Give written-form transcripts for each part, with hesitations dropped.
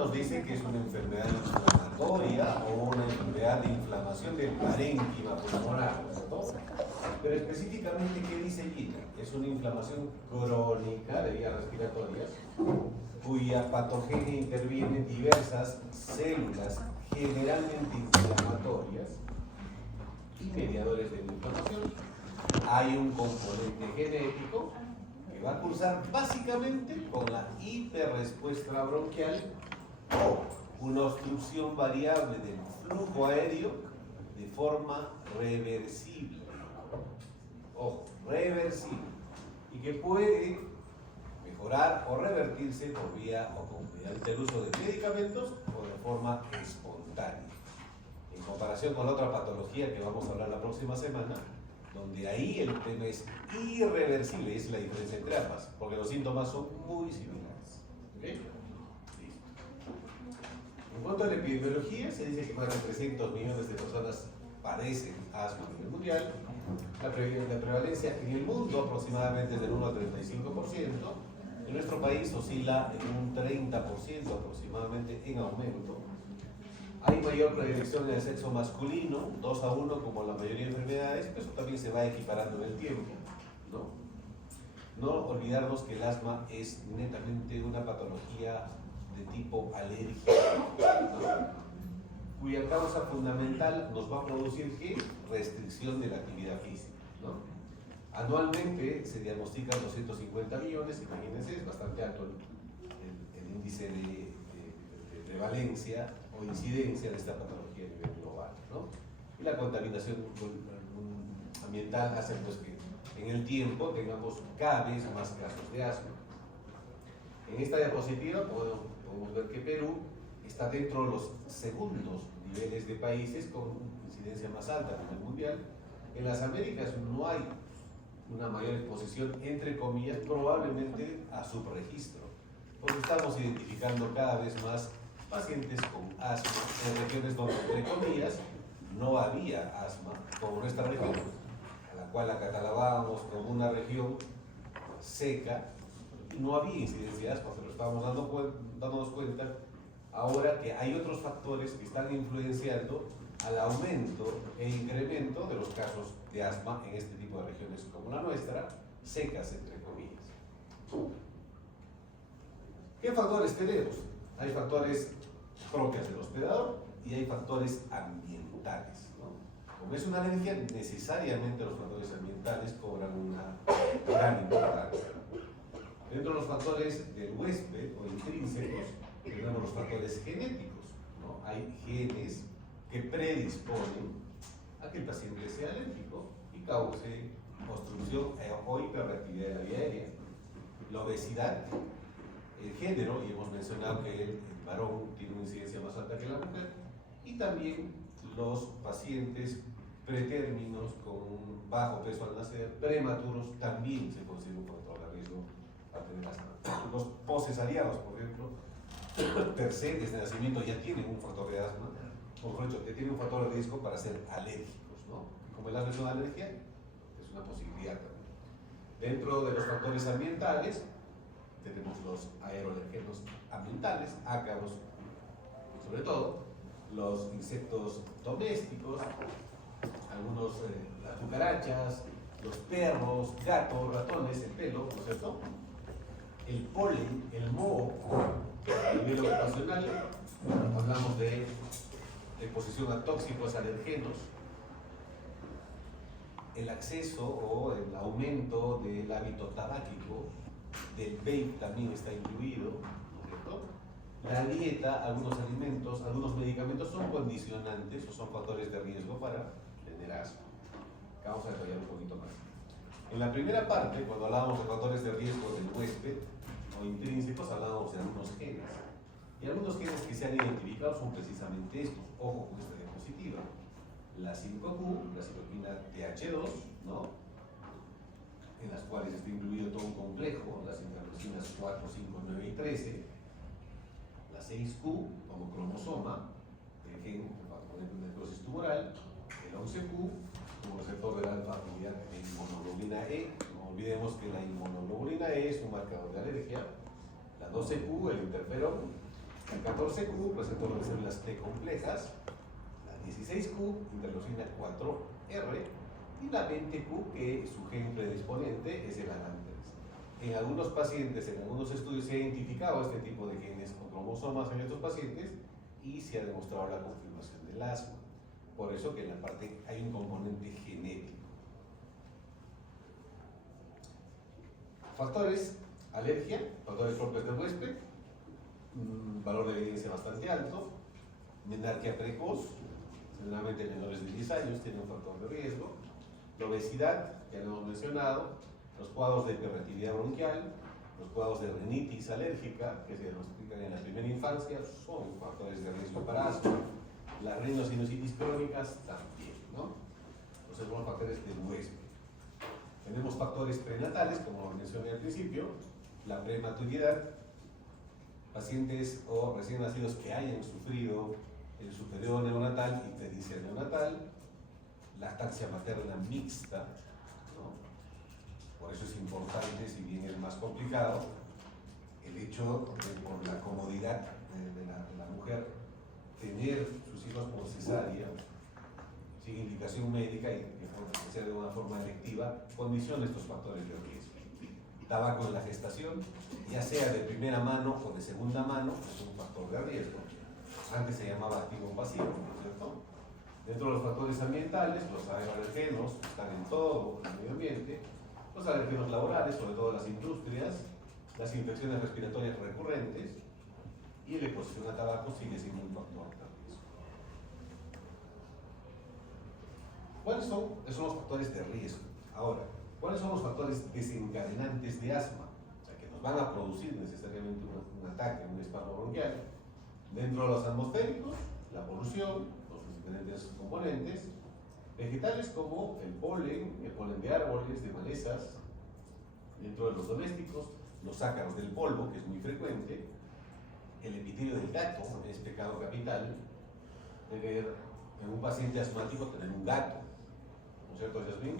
nos dice que es una enfermedad inflamatoria o una enfermedad de inflamación del parénquima pulmonar, ¿no? Pero específicamente, ¿qué dice Gina? Es una inflamación crónica de vías respiratorias cuya patogenia interviene en diversas células generalmente inflamatorias y mediadores de la inflamación. Hay un componente genético que va a cursar básicamente con la hiperrespuesta bronquial o una obstrucción variable del flujo aéreo de forma reversible. Ojo, reversible. Y que puede mejorar o revertirse por vía o mediante el uso de medicamentos o de forma espontánea. En comparación con la otra patología que vamos a hablar la próxima semana, donde ahí el tema es irreversible, es la diferencia entre ambas, porque los síntomas son muy similares. ¿Okay? Listo. En cuanto a la epidemiología, se dice que más de 300 millones de personas padecen asma a nivel mundial. La prevalencia en el mundo aproximadamente es del 1 al 35%. En nuestro país oscila en un 30% aproximadamente en aumento. Hay mayor predilección en el sexo masculino, 2 a 1 como la mayoría de enfermedades, pero eso también se va equiparando en el tiempo, ¿no? No olvidarnos que el asma es netamente una patología de tipo alérgico, ¿no? Cuya causa fundamental nos va a producir ¿qué? Restricción de la actividad física, ¿no? Anualmente se diagnostican 250 millones, imagínense, es bastante alto el índice de prevalencia o incidencia de esta patología a nivel global, ¿no? Y la contaminación ambiental hace pues que en el tiempo tengamos cada vez más casos de asma. En esta diapositiva podemos ver que Perú está dentro de los segundos niveles de países con incidencia más alta a nivel mundial. En las Américas no hay una mayor exposición, entre comillas, probablemente a subregistro, porque estamos identificando cada vez más pacientes con asma en regiones donde, entre comillas, no había asma, como nuestra región, a la cual la catalogábamos como una región seca, y no había incidencia de asma, pero estábamos dándonos cuenta ahora que hay otros factores que están influenciando al aumento e incremento de los casos de asma en este tipo de regiones como la nuestra, secas entre comillas. ¿Qué factores tenemos? Hay factores propios del hospedador y hay factores ambientales, ¿no? Como es una alergia, necesariamente los factores ambientales cobran una gran importancia. Dentro de los factores del huésped o intrínsecos, tenemos los factores genéticos, ¿no? Hay genes que predisponen a que el paciente sea alérgico y cause obstrucción o hiperreactividad de la vía aérea. La obesidad, el género, y hemos mencionado que el varón tiene una incidencia más alta que la mujer, y también los pacientes pretérminos con bajo peso al nacer, prematuros, también se considera un factor de riesgo para tener asma. Los poscesarianos, por ejemplo, per se desde nacimiento ya tienen un factor de asma, o mejor dicho, que tienen un factor de riesgo para ser alérgicos, ¿no? Y como el asma es una alergia, es una posibilidad también. Dentro de los factores ambientales, tenemos los aeroalergenos ambientales, ácaros, sobre todo, los insectos domésticos, algunos, las cucarachas, los perros, gatos, ratones, el pelo, ¿no es cierto? El polen, el moho, a nivel ocupacional, hablamos de exposición a tóxicos alergenos, el acceso o el aumento del hábito tabáquico, del vape también está incluido, ¿no es cierto? La dieta, algunos alimentos, algunos medicamentos son condicionantes o son factores de riesgo para tener asma. Acá vamos a detallar un poquito más. En la primera parte, cuando hablábamos de factores de riesgo del huésped o intrínsecos, hablábamos de algunos genes. Y algunos genes que se han identificado son precisamente estos. Ojo con esta diapositiva. La 5Q, la citocina TH2, ¿no? En las cuales está incluido todo un complejo, las interleucinas 4, 5, 9 y 13. La 6Q, como cromosoma, el gen de necrosis tumoral. El 11Q, como receptor del alfa unidad de inmunoglobulina E. No olvidemos que la inmunoglobulina E es un marcador de alergia. La 12Q, el interferón. La 14Q presenta las células T complejas, la 16Q interleucina 4R y la 20Q, que su gen predisponente es el ALAN3. En algunos pacientes, en algunos estudios se ha identificado este tipo de genes o cromosomas en estos pacientes y se ha demostrado la confirmación del asma. Por eso que en la parte hay un componente genético. Factores: alergia, factores propios del huésped, valor de evidencia bastante alto, menarquia precoz, generalmente menores de 10 años tienen un factor de riesgo, la obesidad, ya lo hemos mencionado, los cuadros de hiperreactividad bronquial, los cuadros de rinitis alérgica, que se diagnostican en la primera infancia, son factores de riesgo para asma, las rinosinusitis crónicas también, ¿no? Entonces son factores del huésped. Tenemos factores prenatales, como mencioné al principio, la prematuridad, pacientes o recién nacidos que hayan sufrido el periodo neonatal y ictericia neonatal, lactancia materna mixta, ¿no? Por eso es importante, si bien es más complicado, el hecho de, por la comodidad de la mujer, tener sus hijos por cesárea, sin indicación médica y que sea de una forma electiva, condiciona estos factores de riesgo. Tabaco en la gestación, ya sea de primera mano o de segunda mano, es un factor de riesgo. Antes se llamaba activo pasivo, ¿no es cierto? Dentro de los factores ambientales, los aeroalergenos están en todo el medio ambiente, los alergenos laborales, sobre todo las industrias, las infecciones respiratorias recurrentes y la exposición a tabaco sigue siendo un factor de riesgo. ¿Cuáles son? Esos son los factores de riesgo. Ahora, ¿cuáles son los factores desencadenantes de asma? O sea, que nos van a producir necesariamente un ataque, un espasmo bronquial. Dentro de los atmosféricos, la polución, los diferentes componentes, vegetales como el polen de árboles, de malezas. Dentro de los domésticos, los ácaros del polvo, que es muy frecuente, el epitelio del gato, es pecado capital, tener en un paciente asmático tener un gato, ¿no es cierto, Yasmín?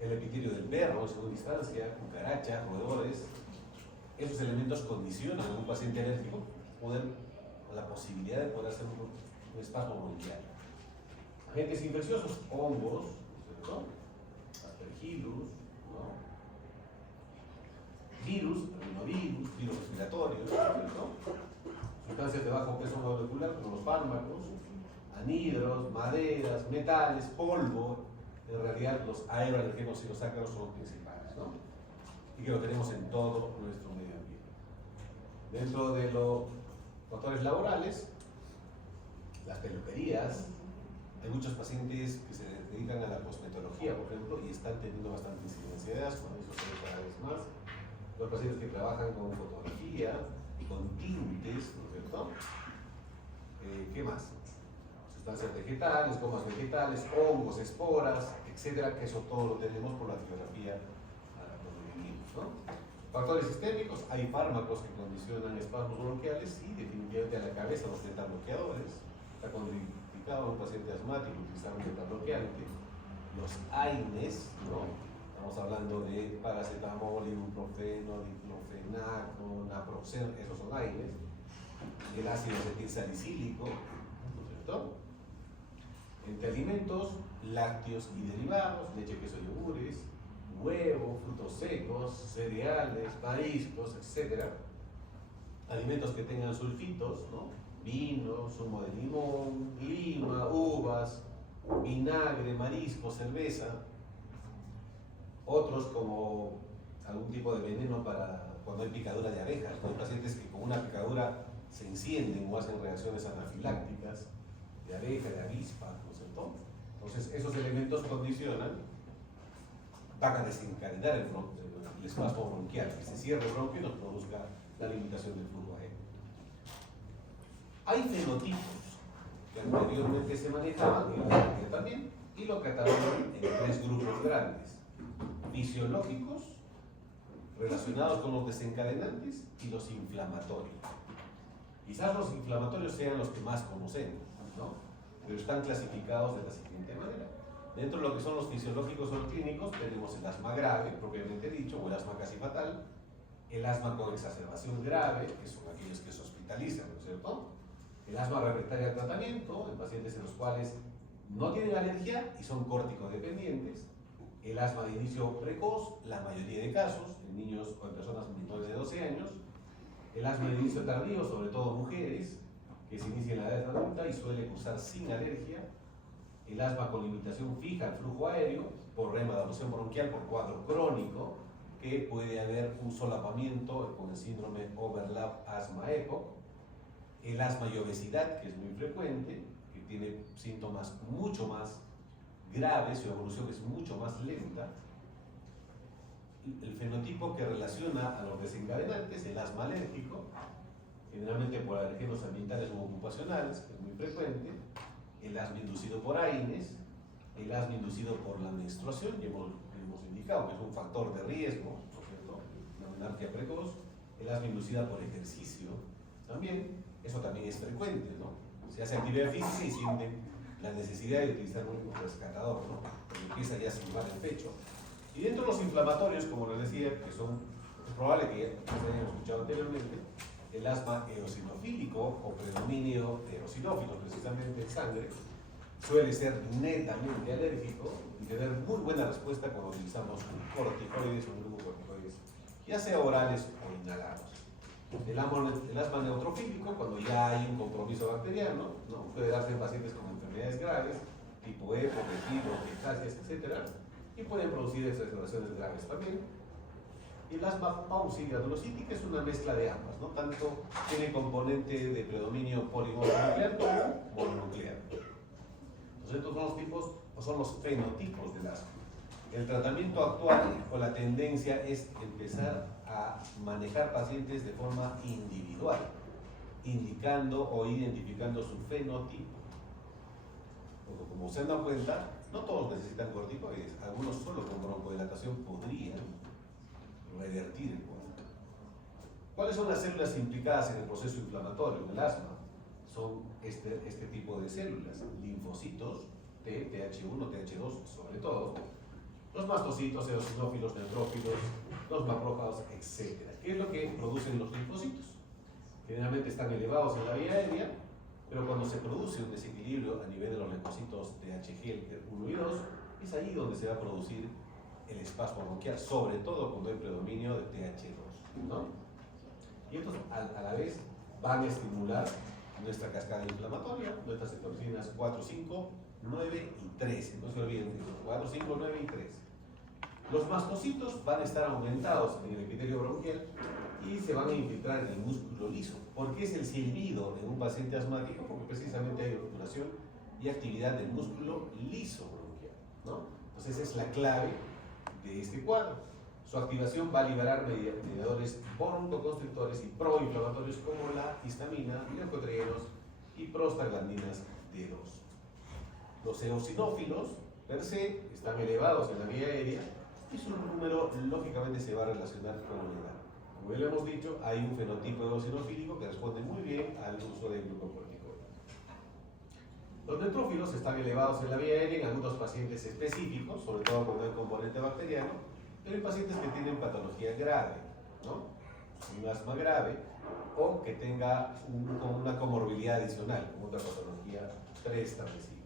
El epitelio del perro, en segunda instancia, cucarachas, roedores. Esos elementos condicionan a un paciente alérgico la posibilidad de poder hacer un espasmo bronquial. Agentes infecciosos, hongos, ¿cierto? Aspergillus, ¿no? Virus, rinovirus, virus respiratorios, ¿cierto? Sustancias de bajo peso molecular como los fármacos, anhidros, maderas, metales, polvo. En realidad los aeroalergenos y los ácaros son los principales, ¿no? Y que lo tenemos en todo nuestro medio ambiente. Dentro de los factores laborales, las peluquerías, hay muchos pacientes que se dedican a la cosmetología, por ejemplo, y están teniendo bastante incidencia de asma, eso se ve cada vez más. Los pacientes que trabajan con fotografía, con tintes, ¿no es cierto? ¿Qué más? Sustancias vegetales, gomas vegetales, hongos, esporas, etcétera, que eso todo lo tenemos por la biografía donde vivimos, ¿no? Factores sistémicos, hay fármacos que condicionan espasmos bronquiales y definitivamente a la cabeza los beta-bloqueadores. Está contraindicado un paciente asmático utilizar un beta-bloqueante. Los AINES, ¿no? Estamos hablando de paracetamol, ibuprofeno, diclofenaco, naproxeno, esos son AINES. El ácido acetilsalicílico, ¿no es cierto? Entre alimentos, lácteos y derivados, leche, queso, yogures, huevo, frutos secos, cereales, mariscos, etc. Alimentos que tengan sulfitos, ¿no? Vino, zumo de limón, lima, uvas, vinagre, marisco, cerveza. Otros como algún tipo de veneno para cuando hay picadura de abejas. Hay pacientes que con una picadura se encienden o hacen reacciones anafilácticas de abeja, de avispa, ¿no es cierto? Entonces esos elementos condicionan, van a desencadenar el espasmo bronquial, que se cierre el bronquio y nos produzca la limitación del flujo aéreo. Hay fenotipos que anteriormente se manejaban, y hoy en día también, y lo catalogan en tres grupos grandes: fisiológicos, relacionados con los desencadenantes, y los inflamatorios. Quizás los inflamatorios sean los que más conocemos, ¿no? Pero están clasificados de la siguiente manera. Dentro de lo que son los fisiológicos o clínicos tenemos el asma grave, propiamente dicho, o el asma casi fatal, el asma con exacerbación grave, que son aquellos que se hospitalizan hospitalizan, ¿no es cierto? El asma refractaria al tratamiento, en pacientes en los cuales no tienen alergia y son córtico-dependientes. El asma de inicio precoz, la mayoría de casos, en niños o en personas menores de 12 años. El asma de inicio tardío, sobre todo mujeres, que se inicia en la edad adulta y suele cursar sin alergia. El asma con limitación fija al flujo aéreo, por reemadación bronquial, por cuadro crónico, que puede haber un solapamiento con el síndrome overlap asma-EPOC. El asma y obesidad, que es muy frecuente, que tiene síntomas mucho más graves, su evolución es mucho más lenta. El fenotipo que relaciona a los desencadenantes, el asma alérgico, generalmente por alergenos ambientales u ocupacionales, que es muy frecuente. El asma inducido por AINES, el asma inducido por la menstruación, y hemos indicado que es un factor de riesgo, ¿no es cierto? La menarquia precoz. El asma inducida por ejercicio, también, eso también es frecuente, ¿no? Se hace actividad física y sienten la necesidad de utilizar un rescatador, ¿no? Porque empieza ya a silbar el pecho. Y dentro de los inflamatorios, como les decía, que son, es probable que ya se hayan escuchado anteriormente, el asma eosinofílico o predominio de eosinófilos, precisamente en sangre, suele ser netamente alérgico y tener muy buena respuesta cuando utilizamos corticoides o glucocorticoides, ya sea orales o inhalados. El asma neutrofílico, cuando ya hay un compromiso bacteriano, ¿no? Puede darse en pacientes con enfermedades graves, tipo EPO, retiro, ectasias, etc. Y pueden producir exacerbaciones graves también. Y el asma pausigranulocítica es una mezcla de ambas, ¿no? Tanto tiene componente de predominio polimorfonuclear como mononuclear. Entonces, estos son los tipos, o son los fenotipos del asma. El tratamiento actual o la tendencia es empezar a manejar pacientes de forma individual, indicando o identificando su fenotipo. Porque como se han dado cuenta, no todos necesitan corticoides, algunos solo con broncodilatación podrían revertir el cuadro. ¿Cuáles son las células implicadas en el proceso inflamatorio en el asma? Son este tipo de células, linfocitos, T, TH1, TH2, sobre todo, los mastocitos, eosinófilos, neutrófilos, los macrófagos, etc. ¿Qué es lo que producen los linfocitos? Generalmente están elevados en la vía aérea, pero cuando se produce un desequilibrio a nivel de los linfocitos THG 1 y 2, es ahí donde se va a producir el espasmo bronquial, sobre todo cuando hay predominio de TH2, ¿no? Y estos a la vez van a estimular nuestra cascada inflamatoria, nuestras citocinas 4, 5, 9 y 13. No se olviden de eso, 4, 5, 9 y 13. Los mastocitos van a estar aumentados en el epitelio bronquial y se van a infiltrar en el músculo liso. ¿Por qué es el silbido en un paciente asmático? Porque precisamente hay obturación y actividad del músculo liso bronquial, ¿no? Entonces esa es la clave de este cuadro. Su activación va a liberar mediadores broncoconstrictores y proinflamatorios como la histamina, leucotrienos y prostaglandinas D2. Los eosinófilos per se están elevados en la vía aérea y su número lógicamente se va a relacionar con la edad. Como ya lo hemos dicho, hay un fenotipo eosinofílico que responde muy bien al uso de glucocorticoides. Los neutrófilos están elevados en la vía aérea en algunos pacientes específicos, sobre todo cuando hay componente bacteriano, pero en pacientes que tienen patología grave, ¿no? Un asma grave o que tenga una comorbilidad adicional, como otra patología preestablecida.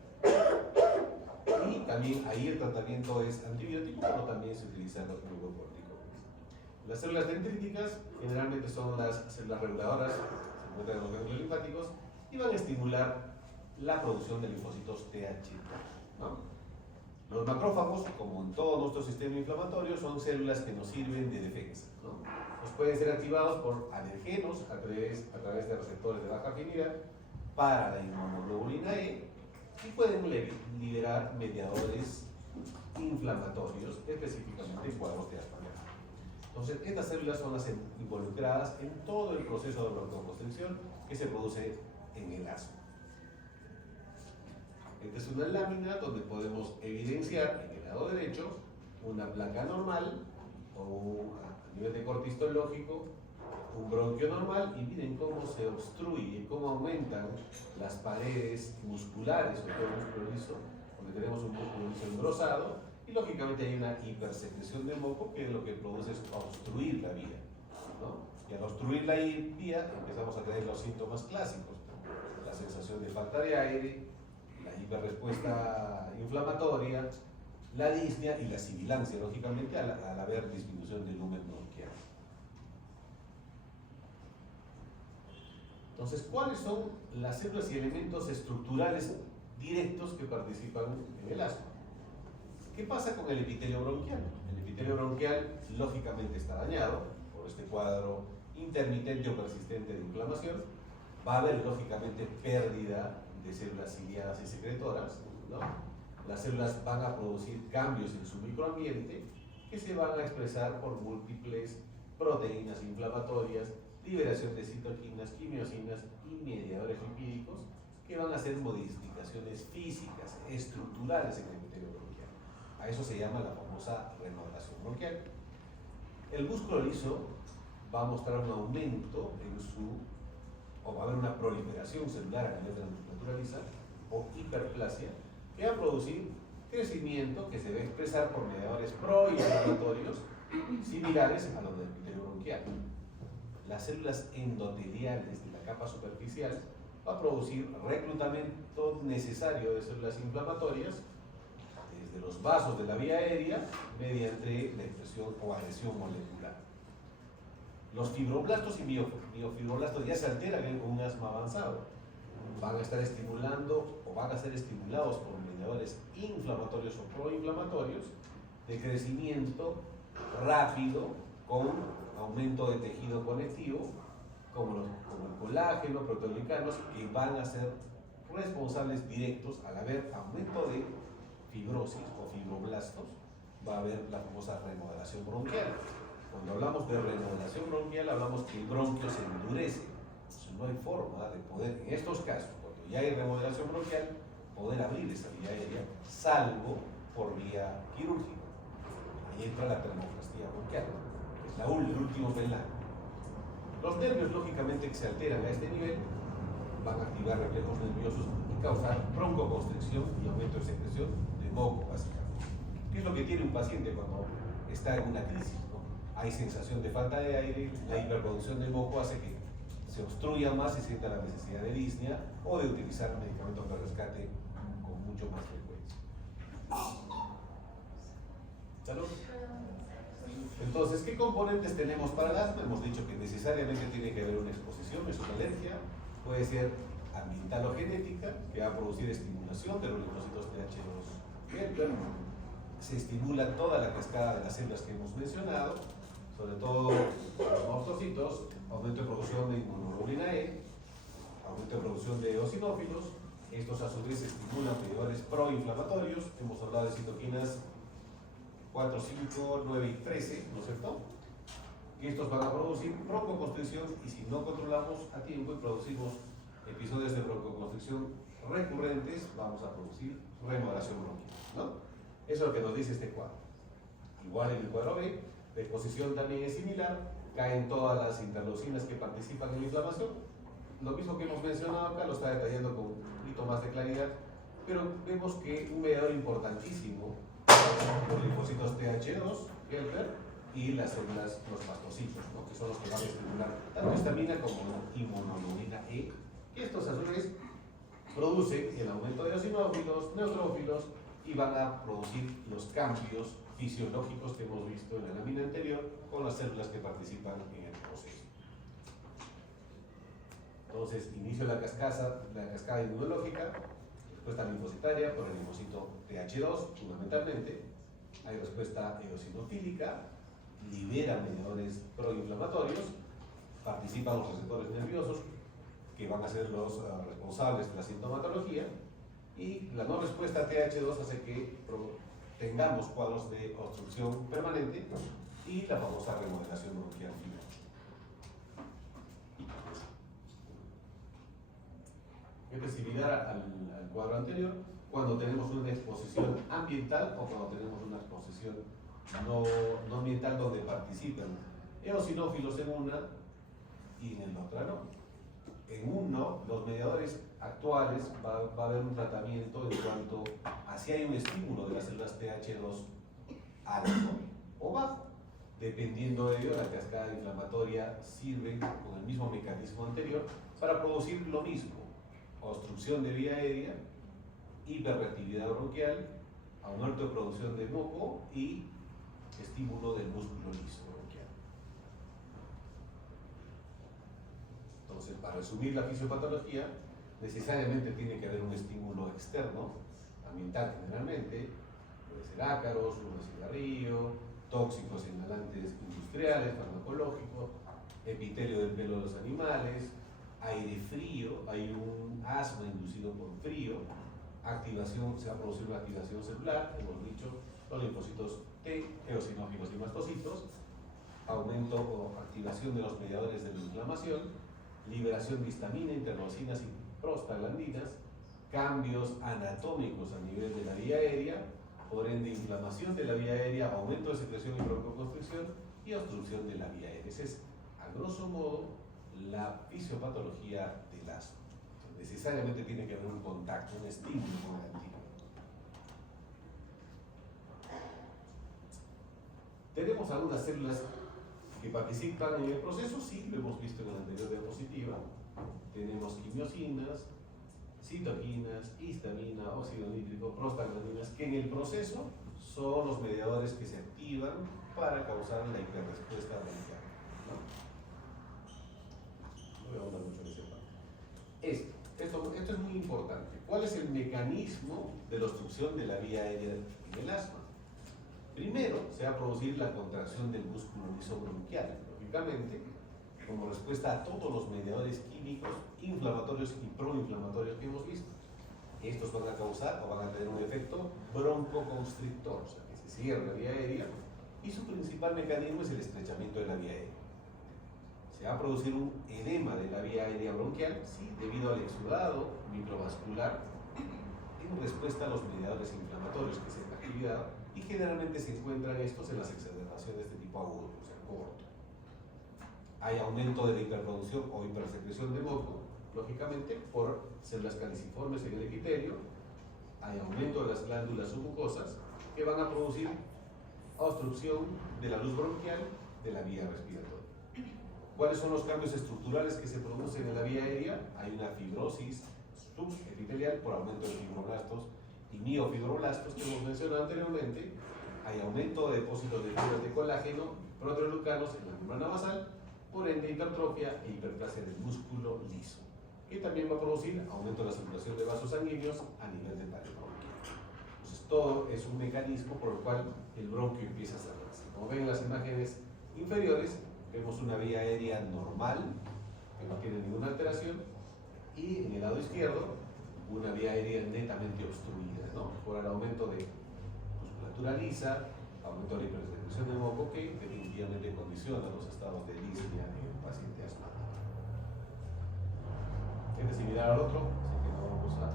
Y también ahí el tratamiento es antibiótico, pero también se utilizan los glucocorticoides. Las células dendríticas generalmente son las células reguladoras, se encuentran en los ganglios linfáticos y van a estimular la producción de linfocitos TH2, ¿no? Los macrófagos, como en todo nuestro sistema inflamatorio, son células que nos sirven de defensa, ¿no? Pues pueden ser activados por alergenos a través de receptores de baja afinidad para la inmunoglobulina E y pueden liberar mediadores inflamatorios, específicamente en cuadros de asma. Entonces, estas células son las involucradas en todo el proceso de broncoconstricción que se produce en el asma. Esta es una lámina donde podemos evidenciar en el lado derecho una placa normal o a nivel de corte histológico un bronquio normal y miren cómo se obstruye, cómo aumentan las paredes musculares, sobre todo el músculo liso, donde tenemos un músculo liso engrosado y lógicamente hay una hipersecreción de moco que lo que produce es obstruir la vía, ¿no? Y al obstruir la vía empezamos a tener los síntomas clásicos, la sensación de falta de aire, la hiperrespuesta inflamatoria, la disnea y la sibilancia, lógicamente, al haber disminución del lumen bronquial. Entonces, ¿cuáles son las células y elementos estructurales directos que participan en el asma? ¿Qué pasa con el epitelio bronquial? El epitelio bronquial, lógicamente, está dañado por este cuadro intermitente o persistente de inflamación. Va a haber, lógicamente, pérdida de células ciliadas y secretoras, ¿no? Las células van a producir cambios en su microambiente que se van a expresar por múltiples proteínas inflamatorias, liberación de citoquinas, quimiosinas y mediadores lipídicos que van a hacer modificaciones físicas, estructurales en el epitelio bronquial. A eso se llama la famosa remodelación bronquial. El músculo liso va a mostrar un aumento en o va a haber una proliferación celular a nivel de la musculatura lisa o hiperplasia que va a producir crecimiento que se va a expresar por mediadores proinflamatorios similares a los del epitelio bronquial. Las células endoteliales de la capa superficial va a producir reclutamiento necesario de células inflamatorias desde los vasos de la vía aérea mediante la expresión o adhesión molecular. Los fibroblastos y miofibroblastos ya se alteran en un asma avanzado. Van a estar estimulando o van a ser estimulados por mediadores inflamatorios o proinflamatorios de crecimiento rápido con aumento de tejido conectivo, como el colágeno, proteoglicanos, que van a ser responsables directos al haber aumento de fibrosis o fibroblastos. Va a haber la famosa remodelación bronquial. Cuando hablamos de remodelación bronquial, hablamos que el bronquio se endurece. Entonces no hay forma de poder, en estos casos, cuando ya hay remodelación bronquial, poder abrir esa vía aérea, salvo por vía quirúrgica. Ahí entra la termoplastía bronquial, que es el último peldaño. Los nervios, lógicamente, que se alteran a este nivel, van a activar reflejos nerviosos y causar broncoconstricción y aumento de secreción de moco, básicamente. ¿Qué es lo que tiene un paciente cuando está en una crisis? Hay sensación de falta de aire, la hiperproducción del moco hace que se obstruya más y sienta la necesidad de disnea o de utilizar medicamentos de rescate con mucho más frecuencia. ¿Salud? Entonces, ¿qué componentes tenemos para el asma? Hemos dicho que necesariamente tiene que haber una exposición, es una alergia, puede ser ambiental o genética, que va a producir estimulación de los linfocitos TH2. Se estimula toda la cascada de las células que hemos mencionado, sobre todo los mastocitos, aumento de producción de inmunoglobulina E, aumento de producción de eosinófilos. Estos a su vez estimulan mediadores proinflamatorios. Hemos hablado de citoquinas 4, 5, 9 y 13, ¿no es cierto? Y estos van a producir broncoconstricción, y si no controlamos a tiempo y producimos episodios de broncoconstricción recurrentes, vamos a producir remodelación bronquial, ¿no? Eso es lo que nos dice este cuadro. Igual en el cuadro B, la exposición también es similar, caen todas las interleucinas que participan en la inflamación. Lo mismo que hemos mencionado acá, lo está detallando con un poquito más de claridad, pero vemos que un mediador importantísimo son los linfocitos TH2, Helper, y las células, los mastocitos, ¿no? Que son los que van a estimular tanto histamina como inmunoglobulina E, que estos a su vez producen el aumento de eosinófilos, neutrófilos, y van a producir los cambios fisiológicos que hemos visto en la lámina anterior con las células que participan en el proceso. Entonces, inicio la cascada inmunológica, respuesta linfocitaria por el linfocito TH2, fundamentalmente. Hay respuesta eosinofílica, libera mediadores proinflamatorios, participan los receptores nerviosos, que van a ser los responsables de la sintomatología, y la no respuesta a TH2 hace que tengamos cuadros de obstrucción permanente y la famosa remodelación bronquial final. Esto es similar al cuadro anterior, cuando tenemos una exposición ambiental o cuando tenemos una exposición no ambiental donde participan eosinófilos en una y en la otra no. En uno, los mediadores actuales va a haber un tratamiento en cuanto a si hay un estímulo de las células TH2 alto o bajo. Dependiendo de ello, la cascada inflamatoria sirve con el mismo mecanismo anterior para producir lo mismo: obstrucción de vía aérea, hiperreactividad bronquial, aumento de producción de moco y estímulo del músculo liso bronquial. Entonces, para resumir la fisiopatología, necesariamente tiene que haber un estímulo externo, ambiental generalmente, puede ser ácaros, humo de cigarrillo, tóxicos inhalantes industriales, farmacológicos, epitelio del pelo de los animales, aire frío, hay un asma inducido por frío, activación, se va a producir una activación celular, hemos dicho, los linfocitos T, eosinófilos y mastocitos, aumento o activación de los mediadores de la inflamación, liberación de histamina, interleucinas y prostaglandinas, cambios anatómicos a nivel de la vía aérea, por ende inflamación de la vía aérea, aumento de secreción y broncoconstricción y obstrucción de la vía aérea. Esa es, a grosso modo, la fisiopatología del asma. Necesariamente tiene que haber un contacto, un estímulo con el antígeno. ¿Tenemos algunas células que participan en el proceso? Sí, lo hemos visto en la anterior diapositiva. Tenemos quimiosinas, citoquinas, histamina, óxido nítrico, prostaglandinas, que en el proceso son los mediadores que se activan para causar la hiperrespuesta bronquial. No voy a ahondar mucho en ese parte. Esto es muy importante. ¿Cuál es el mecanismo de la obstrucción de la vía aérea en el asma? Primero, se va a producir la contracción del músculo liso bronquial, lógicamente, como respuesta a todos los mediadores químicos inflamatorios y proinflamatorios que hemos visto. Estos van a causar o van a tener un efecto broncoconstrictor, o sea, que se cierra la vía aérea, y su principal mecanismo es el estrechamiento de la vía aérea. Se va a producir un edema de la vía aérea bronquial, sí, debido al exudado microvascular, en respuesta a los mediadores inflamatorios que se han activado, y generalmente se encuentran estos en las exacerbaciones de tipo agudo, o sea, corto. Hay aumento de la hiperproducción o hipersecreción de moco, lógicamente, por células caliciformes en el epitelio. Hay aumento de las glándulas submucosas que van a producir obstrucción de la luz bronquial de la vía respiratoria. ¿Cuáles son los cambios estructurales que se producen en la vía aérea? Hay una fibrosis subepitelial por aumento de fibroblastos y miofibroblastos que hemos mencionado anteriormente. Hay aumento de depósitos de fibras de colágeno, proteoglucanos en la membrana basal, por ende hipertrofia e hiperplasia del músculo liso, que también va a producir aumento de la circulación de vasos sanguíneos a nivel de pared bronquial. Entonces todo es un mecanismo por el cual el bronquio empieza a cerrarse. Como ven en las imágenes inferiores, vemos una vía aérea normal, que no tiene ninguna alteración, y en el lado izquierdo una vía aérea netamente obstruida, ¿no? Por el aumento de musculatura lisa, aumento de la hipersecreción de moco, que definitivamente condiciona los estados de disnea en el paciente asmático. Es similar al otro, así que no vamos a...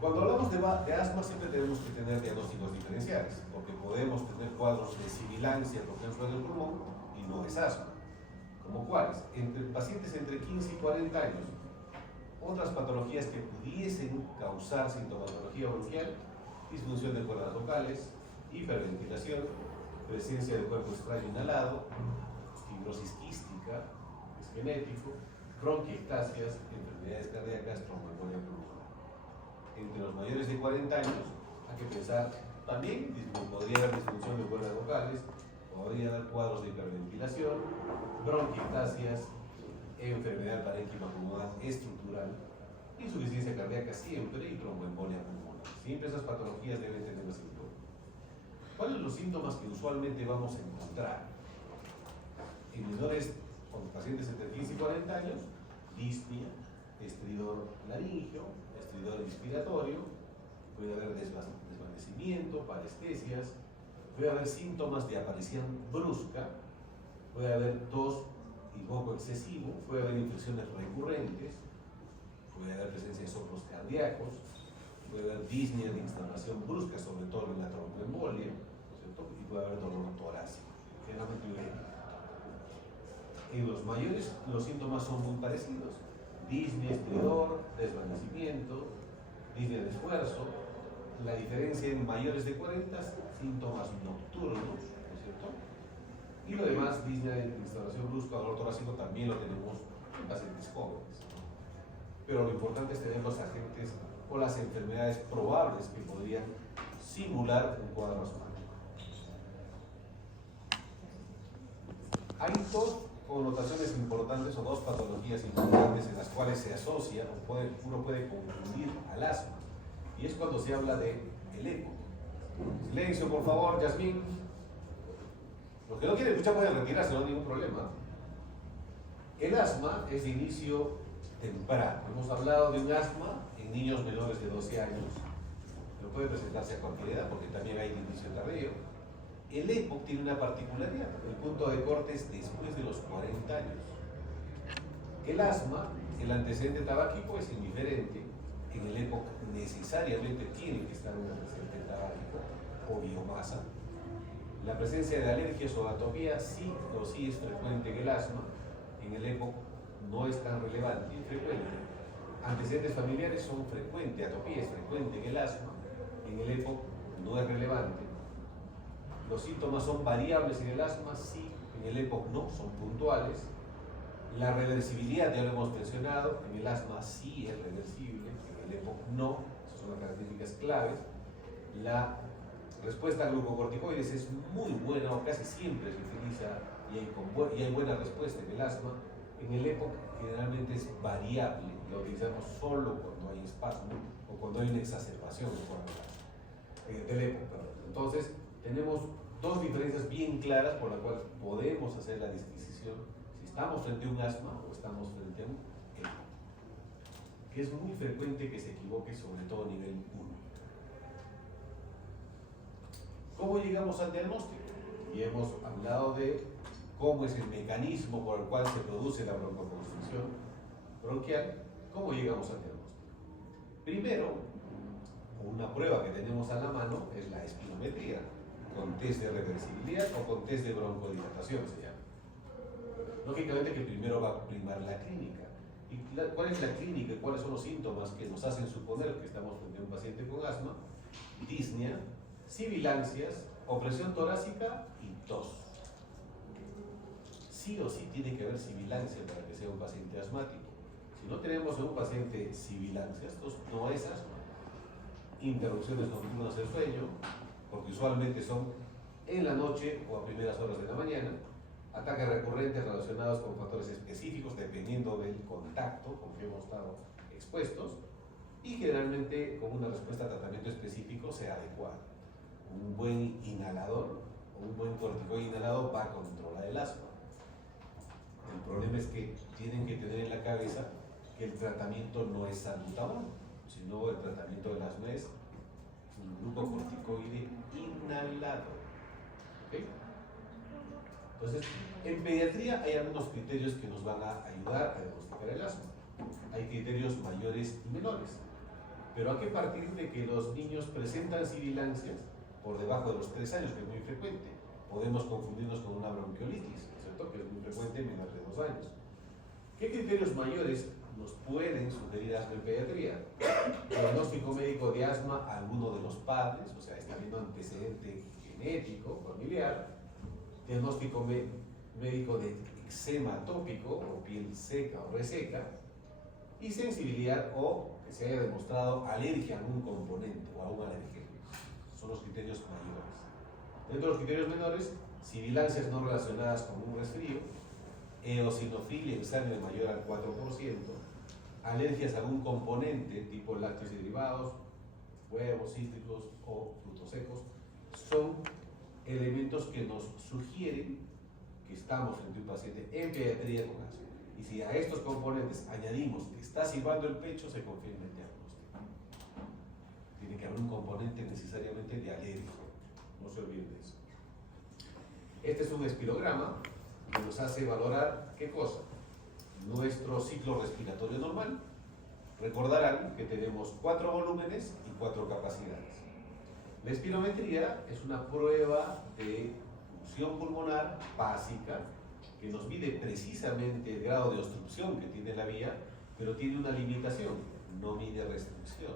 Cuando hablamos de asma siempre tenemos que tener diagnósticos diferenciales, porque podemos tener cuadros de sibilancia, por ejemplo, en el pulmón, y no es asma. ¿Como cuáles? Entre pacientes entre 15 y 40 años, otras patologías que pudiesen causar sintomatología bronquial: disfunción de cuerdas vocales, hiperventilación, presencia de cuerpo extraño inhalado, fibrosis quística, es genético, bronquiectasias, enfermedades cardíacas, tromboembolia pulmonar. Entre los mayores de 40 años hay que pensar también, podría haber disfunción de cuerdas vocales, podría haber cuadros de hiperventilación, bronquiectasias, enfermedad parénquima pulmonar estructural, insuficiencia cardíaca siempre y tromboembolia pulmonar. Siempre esas patologías deben tener más síntomas. ¿Cuáles son los síntomas que usualmente vamos a encontrar en menores con pacientes entre 15 y 40 años? Disnea, estridor laringio, estridor inspiratorio, puede haber desvanecimiento, parestesias, puede haber síntomas de aparición brusca, puede haber tos y moco excesivo, puede haber infecciones recurrentes, puede haber presencia de soplos cardíacos, puede haber disnea de instalación brusca, sobre todo en la tromboembolia, ¿no es cierto? Y puede haber dolor torácico, generalmente urémico. En los mayores los síntomas son muy parecidos: disnea, estridor, desvanecimiento, disnea de esfuerzo, la diferencia en mayores de 40, síntomas nocturnos, ¿no es cierto? Y lo demás, disnea de instauración brusca, dolor torácico, también lo tenemos en pacientes jóvenes. Pero lo importante es tener los agentes o las enfermedades probables que podrían simular un cuadro asmático. Hay dos connotaciones importantes o dos patologías importantes en las cuales se asocia o uno puede confundir al asma, y es cuando se habla de el EPOC. Silencio, por favor, Yasmín. Los que no quieren escuchar pueden retirarse, no hay ningún problema. El asma es de inicio temprano. Hemos hablado de un asma en niños menores de 12 años, pero puede presentarse a cualquier edad porque también hay de inicio tardío. El EPOC tiene una particularidad, el punto de corte es después de los 40 años. El asma, el antecedente tabáquico es indiferente. En el EPOC necesariamente tiene que estar un antecedente tabáquico o biomasa. La presencia de alergias o atopía sí o sí es frecuente en el asma. En el EPOC no es tan relevante, infrecuente. Antecedentes familiares son frecuentes, atopía es frecuente en el asma. En el EPOC no es relevante. Los síntomas son variables en el asma, sí, en el EPOC no, son puntuales. La reversibilidad ya lo hemos mencionado, en el asma sí es reversible, en el EPOC no, esas son las características claves. La respuesta a glucocorticoides es muy buena, o casi siempre se utiliza y hay buena respuesta en el asma. En el EPOC generalmente es variable, lo utilizamos solo cuando hay espasmo o cuando hay una exacerbación del EPOC. Entonces, tenemos dos diferencias bien claras por las cuales podemos hacer la disquisición si estamos frente a un asma o estamos frente a un EPOC, que es muy frecuente que se equivoque, sobre todo a nivel 1. ¿Cómo llegamos al diagnóstico? Y hemos hablado de cómo es el mecanismo por el cual se produce la broncoconstricción bronquial. ¿Cómo llegamos al diagnóstico? Primero, una prueba que tenemos a la mano es la espirometría, con test de reversibilidad o con test de broncodilatación se llama. Lógicamente que primero va a primar la clínica. ¿Y cuál es la clínica y cuáles son los síntomas que nos hacen suponer que estamos frente a un paciente con asma? Disnea, sibilancias, opresión torácica y tos. Sí o sí tiene que haber sibilancia para que sea un paciente asmático. Si no tenemos en un paciente sibilancias, no es asma. Interrupciones nocturnas del sueño, porque usualmente son en la noche o a primeras horas de la mañana, ataques recurrentes relacionados con factores específicos dependiendo del contacto con que hemos estado expuestos, y generalmente con una respuesta a tratamiento específico sea adecuada. Un buen inhalador o un buen corticoide inhalado va a controlar el asma. El problema es que tienen que tener en la cabeza que el tratamiento no es salbutamol, sino el tratamiento del asma es un glucocorticoide inhalado. ¿Okay? Entonces, en pediatría hay algunos criterios que nos van a ayudar a diagnosticar el asma. Hay criterios mayores y menores, pero hay que partir de que los niños presentan sibilancias por debajo de los 3 años, que es muy frecuente. Podemos confundirnos con una bronquiolitis, ¿cierto? Que es muy frecuente en menores de 2 años. ¿Qué criterios mayores nos pueden sugerir asma en pediatría? Diagnóstico médico de asma a alguno de los padres, o sea, está habiendo antecedente genético, familiar. Diagnóstico médico de eczema atópico o piel seca o reseca. Y sensibilidad o que se haya demostrado alergia a algún componente o a un alergénico. Son los criterios mayores. Dentro de los criterios menores, sibilancias no relacionadas con un resfrío, eosinofilia en sangre mayor al 4%, alergias a algún componente tipo lácteos y derivados, huevos, cítricos o frutos secos, son elementos que nos sugieren que estamos frente a un paciente en pediatría con asma. Y si a estos componentes añadimos que está silbando el pecho, se confirma el diagnóstico. Tiene que haber un componente necesariamente de alergia, no se olviden de eso. Este es un espirograma que nos hace valorar, ¿qué cosa? Nuestro ciclo respiratorio normal. Recordarán que tenemos 4 volúmenes y 4 capacidades. La espirometría es una prueba de función pulmonar básica que nos mide precisamente el grado de obstrucción que tiene la vía, pero tiene una limitación, no mide restricción.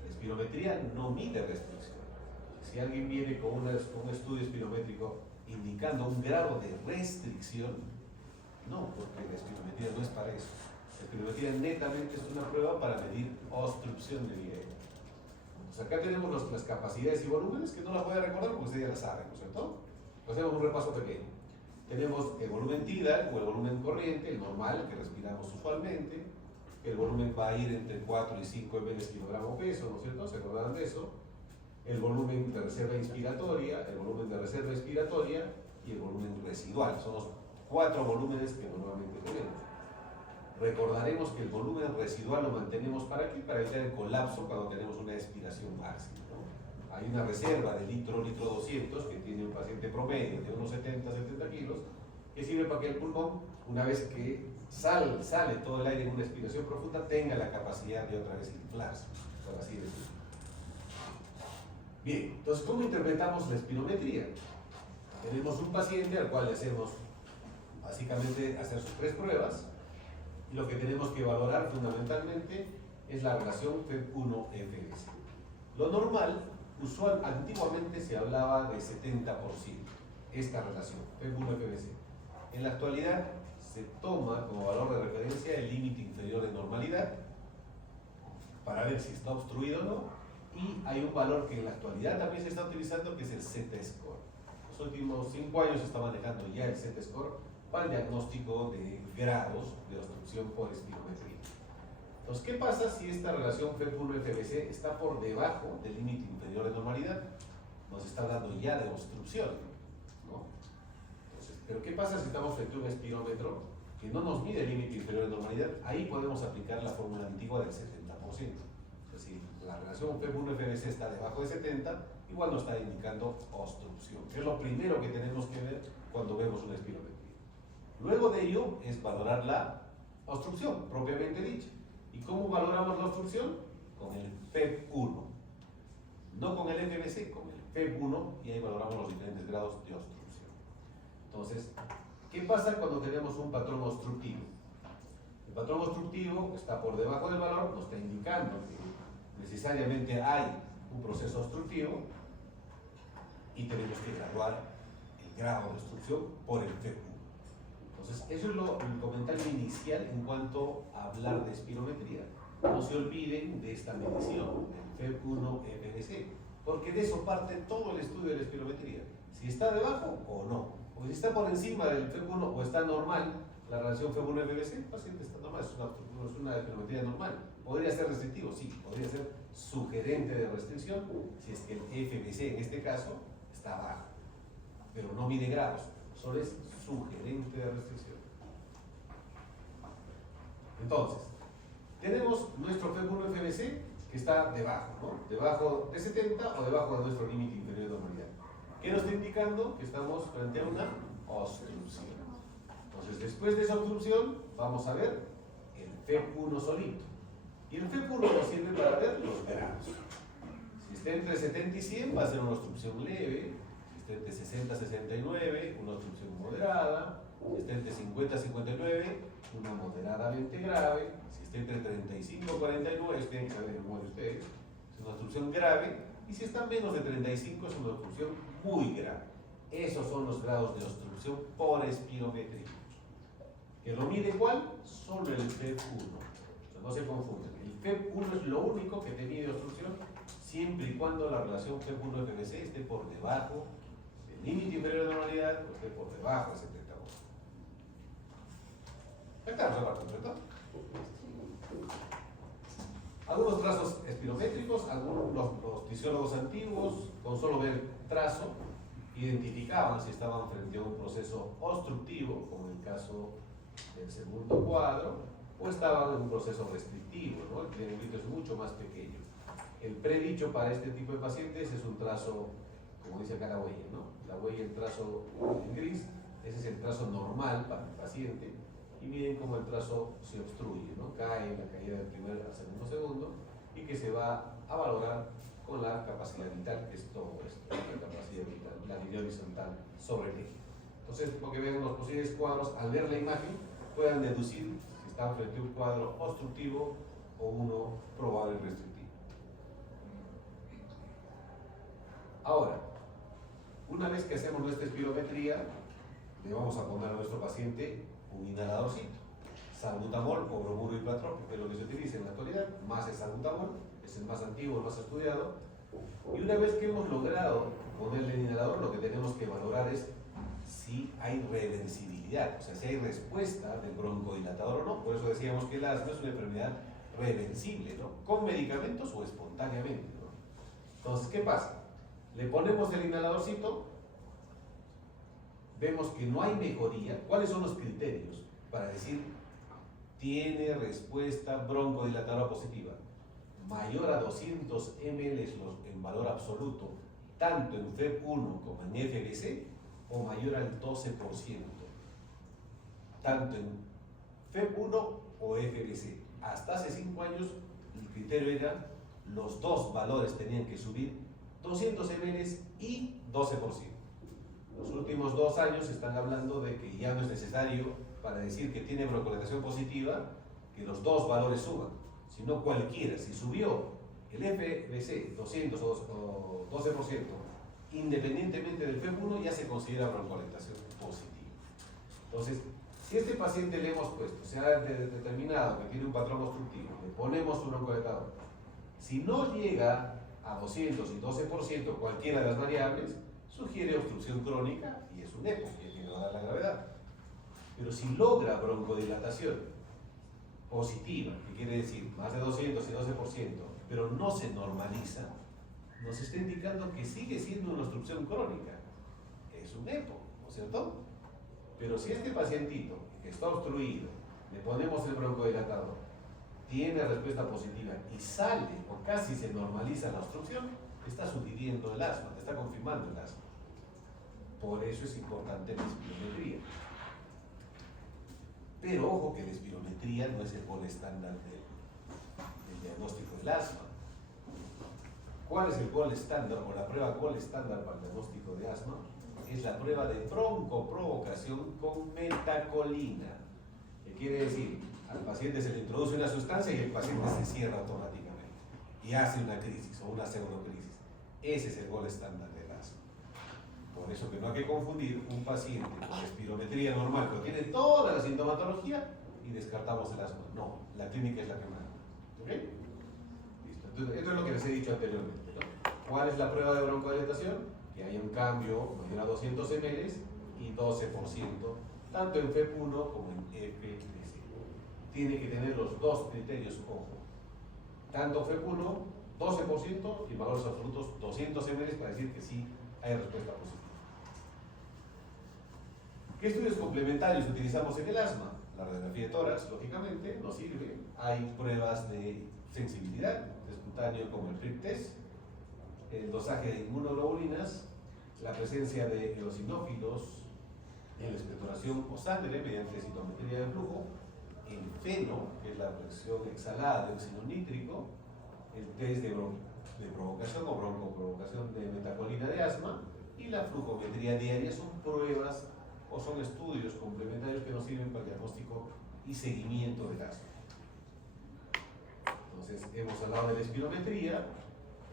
La espirometría no mide restricción. Si alguien viene con un estudio espirométrico indicando un grado de restricción, no, porque la espirometría no es para eso. La espirometría netamente es una prueba para medir obstrucción de vía aérea. Entonces acá tenemos las capacidades y volúmenes, que no las voy a recordar porque ustedes ya las saben, ¿no es cierto? Hacemos un repaso pequeño. Tenemos el volumen tidal o el volumen corriente, el normal que respiramos usualmente. El volumen va a ir entre 4 y 5 ml kilogramo peso, ¿no es cierto? ¿Se acordarán de eso? El volumen de reserva inspiratoria, el volumen de reserva expiratoria y el volumen residual. Son los 4 volúmenes que normalmente tenemos. Recordaremos que el volumen residual lo mantenemos ¿para qué? Para evitar el colapso cuando tenemos una expiración máxima, ¿no? Hay una reserva de litro 200 que tiene un paciente promedio de unos 70 kilos, que sirve para que el pulmón, una vez que sale todo el aire en una expiración profunda, tenga la capacidad de otra vez inflarse, por así decirlo. Bien, entonces, ¿cómo interpretamos la espirometría? Tenemos un paciente al cual le hacemos básicamente hacer sus 3 pruebas, y lo que tenemos que valorar fundamentalmente es la relación FEV1-FBC. Lo normal, antiguamente se hablaba de 70%, esta relación, FEV1-FBC. En la actualidad se toma como valor de referencia el límite inferior de normalidad para ver si está obstruido o no, y hay un valor que en la actualidad también se está utilizando, que es el Z-score. Los últimos 5 años se está manejando ya el Z-score para el diagnóstico de grados de obstrucción por espirometría. Entonces, ¿qué pasa si esta relación FEV1-FBC está por debajo del límite inferior de normalidad? Nos está hablando ya de obstrucción, ¿no? Entonces, pero ¿qué pasa si estamos frente a un espirómetro que no nos mide el límite inferior de normalidad? Ahí podemos aplicar la fórmula antigua del 70%. Es decir, la relación FEV1-FBC está debajo de 70, igual nos está indicando obstrucción, que es lo primero que tenemos que ver cuando vemos una espirometría. Luego de ello es valorar la obstrucción, propiamente dicha. ¿Y cómo valoramos la obstrucción? Con el FEV1. No con el FBC, con el FEV1, y ahí valoramos los diferentes grados de obstrucción. Entonces, ¿qué pasa cuando tenemos un patrón obstructivo? El patrón obstructivo está por debajo del valor, nos está indicando que necesariamente hay un proceso obstructivo y tenemos que evaluar el grado de obstrucción por el FEV1. Entonces, eso es el comentario inicial en cuanto a hablar de espirometría. No se olviden de esta medición, del FEV1-FBC, porque de eso parte todo el estudio de la espirometría. Si está debajo o no, o si está por encima del FEV1 o está normal, la relación FEV1-FBC, el paciente está normal, es una espirometría normal. ¿Podría ser restrictivo? Sí, podría ser sugerente de restricción, si es que el FBC en este caso está bajo, pero no mide grados, solo es sugerente de restricción. Entonces, tenemos nuestro FEV1-FBC que está debajo, ¿no? Debajo de 70 o debajo de nuestro límite inferior de normalidad. ¿Qué nos está indicando? Que estamos frente a una obstrucción. Entonces, después de esa obstrucción, vamos a ver el FEV1 solito. Y el FEV1 nos sirve para ver los grados. Si está entre 70 y 100, va a ser una obstrucción leve. Si está entre 60 y 69, una obstrucción moderada. Si está entre 50 y 59, una moderadamente grave. Si está entre 35 y 49, tienen que saber cómo de ustedes, es una obstrucción grave. Y si está menos de 35, es una obstrucción muy grave. Esos son los grados de obstrucción por espirometría. ¿Que lo mide cuál? Solo el FEV1. No se confunden. El FEV1 es lo único que te mide obstrucción, siempre y cuando la relación FEV1-FBC esté por debajo del límite inferior de normalidad o esté por debajo de 70%. ¿Está claro esa parte, cierto? Algunos trazos espirométricos, algunos los fisiólogos antiguos, con solo ver el trazo, identificaban si estaban frente a un proceso obstructivo, como en el caso del segundo cuadro, o estaban en un proceso restrictivo, ¿no? El triangulito es mucho más pequeño. El predicho para este tipo de pacientes es un trazo, como dice acá la huella, ¿no? La huella, el trazo en gris, ese es el trazo normal para el paciente, y miren cómo el trazo se obstruye, ¿no? Cae en la caída del primer al segundo, y que se va a valorar con la capacidad vital, que es todo esto, la capacidad vital, la línea horizontal sobre el eje. Entonces, lo que ven en los posibles cuadros, al ver la imagen, puedan deducir si están frente a un cuadro obstructivo o uno probable restrictivo. Ahora, una vez que hacemos nuestra espirometría, le vamos a poner a nuestro paciente un inhaladorcito, salbutamol o bromuro hiplatrópico, que es lo que se utiliza en la actualidad, más el salbutamol, es el más antiguo, el más estudiado. Y una vez que hemos logrado ponerle el inhalador, lo que tenemos que valorar es si hay reversibilidad, o sea, si hay respuesta del broncodilatador o no. Por eso decíamos que el asma es una enfermedad reversible, ¿no? Con medicamentos o espontáneamente, ¿no? Entonces, ¿qué pasa? Le ponemos el inhaladorcito, vemos que no hay mejoría. ¿Cuáles son los criterios para decir tiene respuesta broncodilatadora positiva? Mayor a 200 ml en valor absoluto, tanto en FEV1 como en FBC, o mayor al 12%, tanto en FEV1 o FBC. Hasta hace 5 años el criterio era los dos valores tenían que subir 200 ml y 12%. Los últimos 2 años están hablando de que ya no es necesario para decir que tiene broncodilatación positiva que los dos valores suban, sino cualquiera. Si subió el FBC 200 o 12%, independientemente del FEV1, ya se considera broncodilatación positiva. Entonces, si este paciente le hemos puesto, se ha determinado que tiene un patrón obstructivo, le ponemos un broncodilatador, si no llega a 200 y 12%, cualquiera de las variables, sugiere obstrucción crónica y es un EPO, que tiene que dar la gravedad. Pero si logra broncodilatación positiva, que quiere decir más de 200 y 12%, pero no se normaliza, nos está indicando que sigue siendo una obstrucción crónica. Es un EPO, ¿no es cierto? Pero si este pacientito que está obstruido, le ponemos el broncodilatador, tiene respuesta positiva y sale o casi se normaliza la obstrucción, está sugiriendo el asma, te está confirmando el asma. Por eso es importante la espirometría. Pero ojo que la espirometría no es el gol estándar del diagnóstico del asma. ¿Cuál es el gol estándar o la prueba gol estándar para el diagnóstico de asma? Es la prueba de broncoprovocación con metacolina. ¿Qué quiere decir? Al paciente se le introduce una sustancia y el paciente se cierra automáticamente y hace una crisis o una pseudocrisis. Ese es el gol estándar del asma. Por eso que no hay que confundir un paciente con espirometría normal, que tiene toda la sintomatología y descartamos el asma. No, la clínica es la que manda. ¿Ok? Listo. Entonces, esto es lo que les he dicho anteriormente, ¿no? ¿Cuál es la prueba de broncodilatación? Que haya un cambio mayor a 200 ml y 12%, tanto en FEV1 como en FBC. Tiene que tener los dos criterios, ojo. Tanto FEV1, 12% y valores absolutos 200 ml para decir que sí hay respuesta positiva. ¿Qué estudios complementarios utilizamos en el asma? La radiografía de tórax, lógicamente, nos sirve. Hay pruebas de sensibilidad espontáneo como el FRIP test, el dosaje de inmunoglobulinas, la presencia de eosinófilos en la expectoración o sangre mediante citometría de flujo, el FENO, que es la presión exhalada de óxido nítrico, el test de provocación o broncoprovocación de metacolina de asma y la flujometría diaria. Son pruebas o son estudios complementarios que nos sirven para el diagnóstico y seguimiento del asma. Entonces, hemos hablado de la espirometría,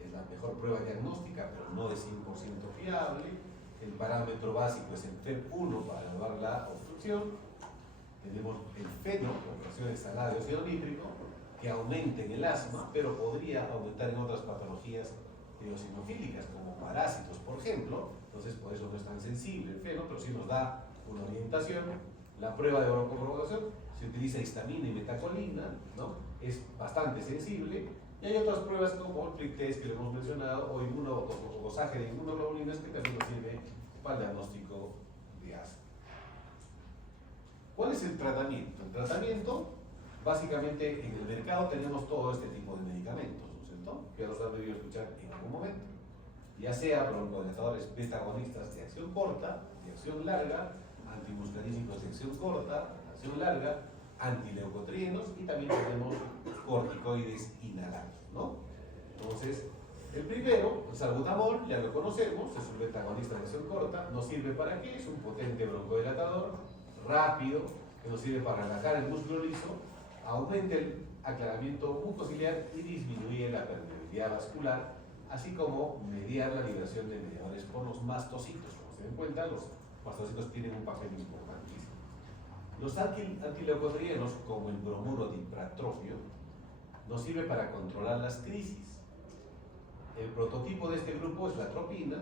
es la mejor prueba diagnóstica, pero no es 100% fiable. El parámetro básico es el FEV1 para evaluar la obstrucción. Tenemos el FENO, la presión exhalada de óxido nítrico, que aumenta en el asma, pero podría aumentar en otras patologías eosinofílicas, como parásitos, por ejemplo. Entonces, por eso no es tan sensible el FENO, pero sí nos da una orientación. La prueba de broncoprovocación se utiliza histamina y metacolina, ¿no? Es bastante sensible. Y hay otras pruebas como el FRIP test que lo hemos mencionado, o dosaje de inmunoglobulinas, que también nos sirve para el diagnóstico de asma. ¿Cuál es el tratamiento? El tratamiento, básicamente en el mercado tenemos todo este tipo de medicamentos, ¿no es cierto? Que ya los han debido escuchar en algún momento. Ya sea broncodilatadores beta-agonistas de acción corta, de acción larga, antimuscarínicos de acción corta, de acción larga, antileucotrienos y también tenemos corticoides inhalados, ¿no? Entonces, el primero, el salbutamol, ya lo conocemos, es un beta-agonista de acción corta. ¿Nos sirve para qué? Es un potente broncodilatador, rápido, que nos sirve para relajar el músculo liso, aumenta el aclaramiento mucociliar y disminuye la permeabilidad vascular así como mediar la liberación de mediadores por los mastocitos. Como se den cuenta, los mastocitos tienen un papel importantísimo. Los antileucotrienos, como el bromuro dipratropio, nos sirve para controlar las crisis. El prototipo de este grupo es la atropina,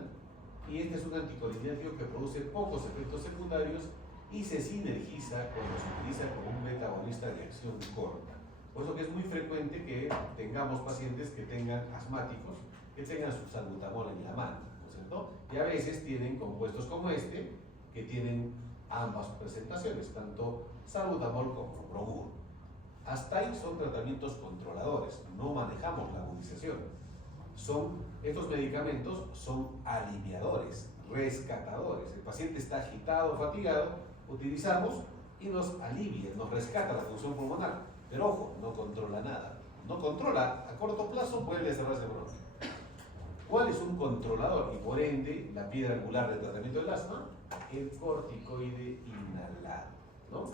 y este es un anticolinérgico que produce pocos efectos secundarios y se sinergiza cuando se utiliza como un metabolista de acción corta. Por eso que es muy frecuente que tengamos pacientes que tengan asmáticos, que tengan su salbutamol en la mano, ¿no es cierto? Y a veces tienen compuestos como este, que tienen ambas presentaciones, tanto salbutamol como bromuro. Hasta ahí son tratamientos controladores, no manejamos la agudización. Estos medicamentos son aliviadores, rescatadores. El paciente está agitado, fatigado, utilizamos y nos alivia, nos rescata la función pulmonar. Pero ojo, no controla nada. No controla, a corto plazo puede cerrarse el bronquio. ¿Cuál es un controlador? Y por ende, la piedra angular del tratamiento del asma, el corticoide inhalado, ¿no?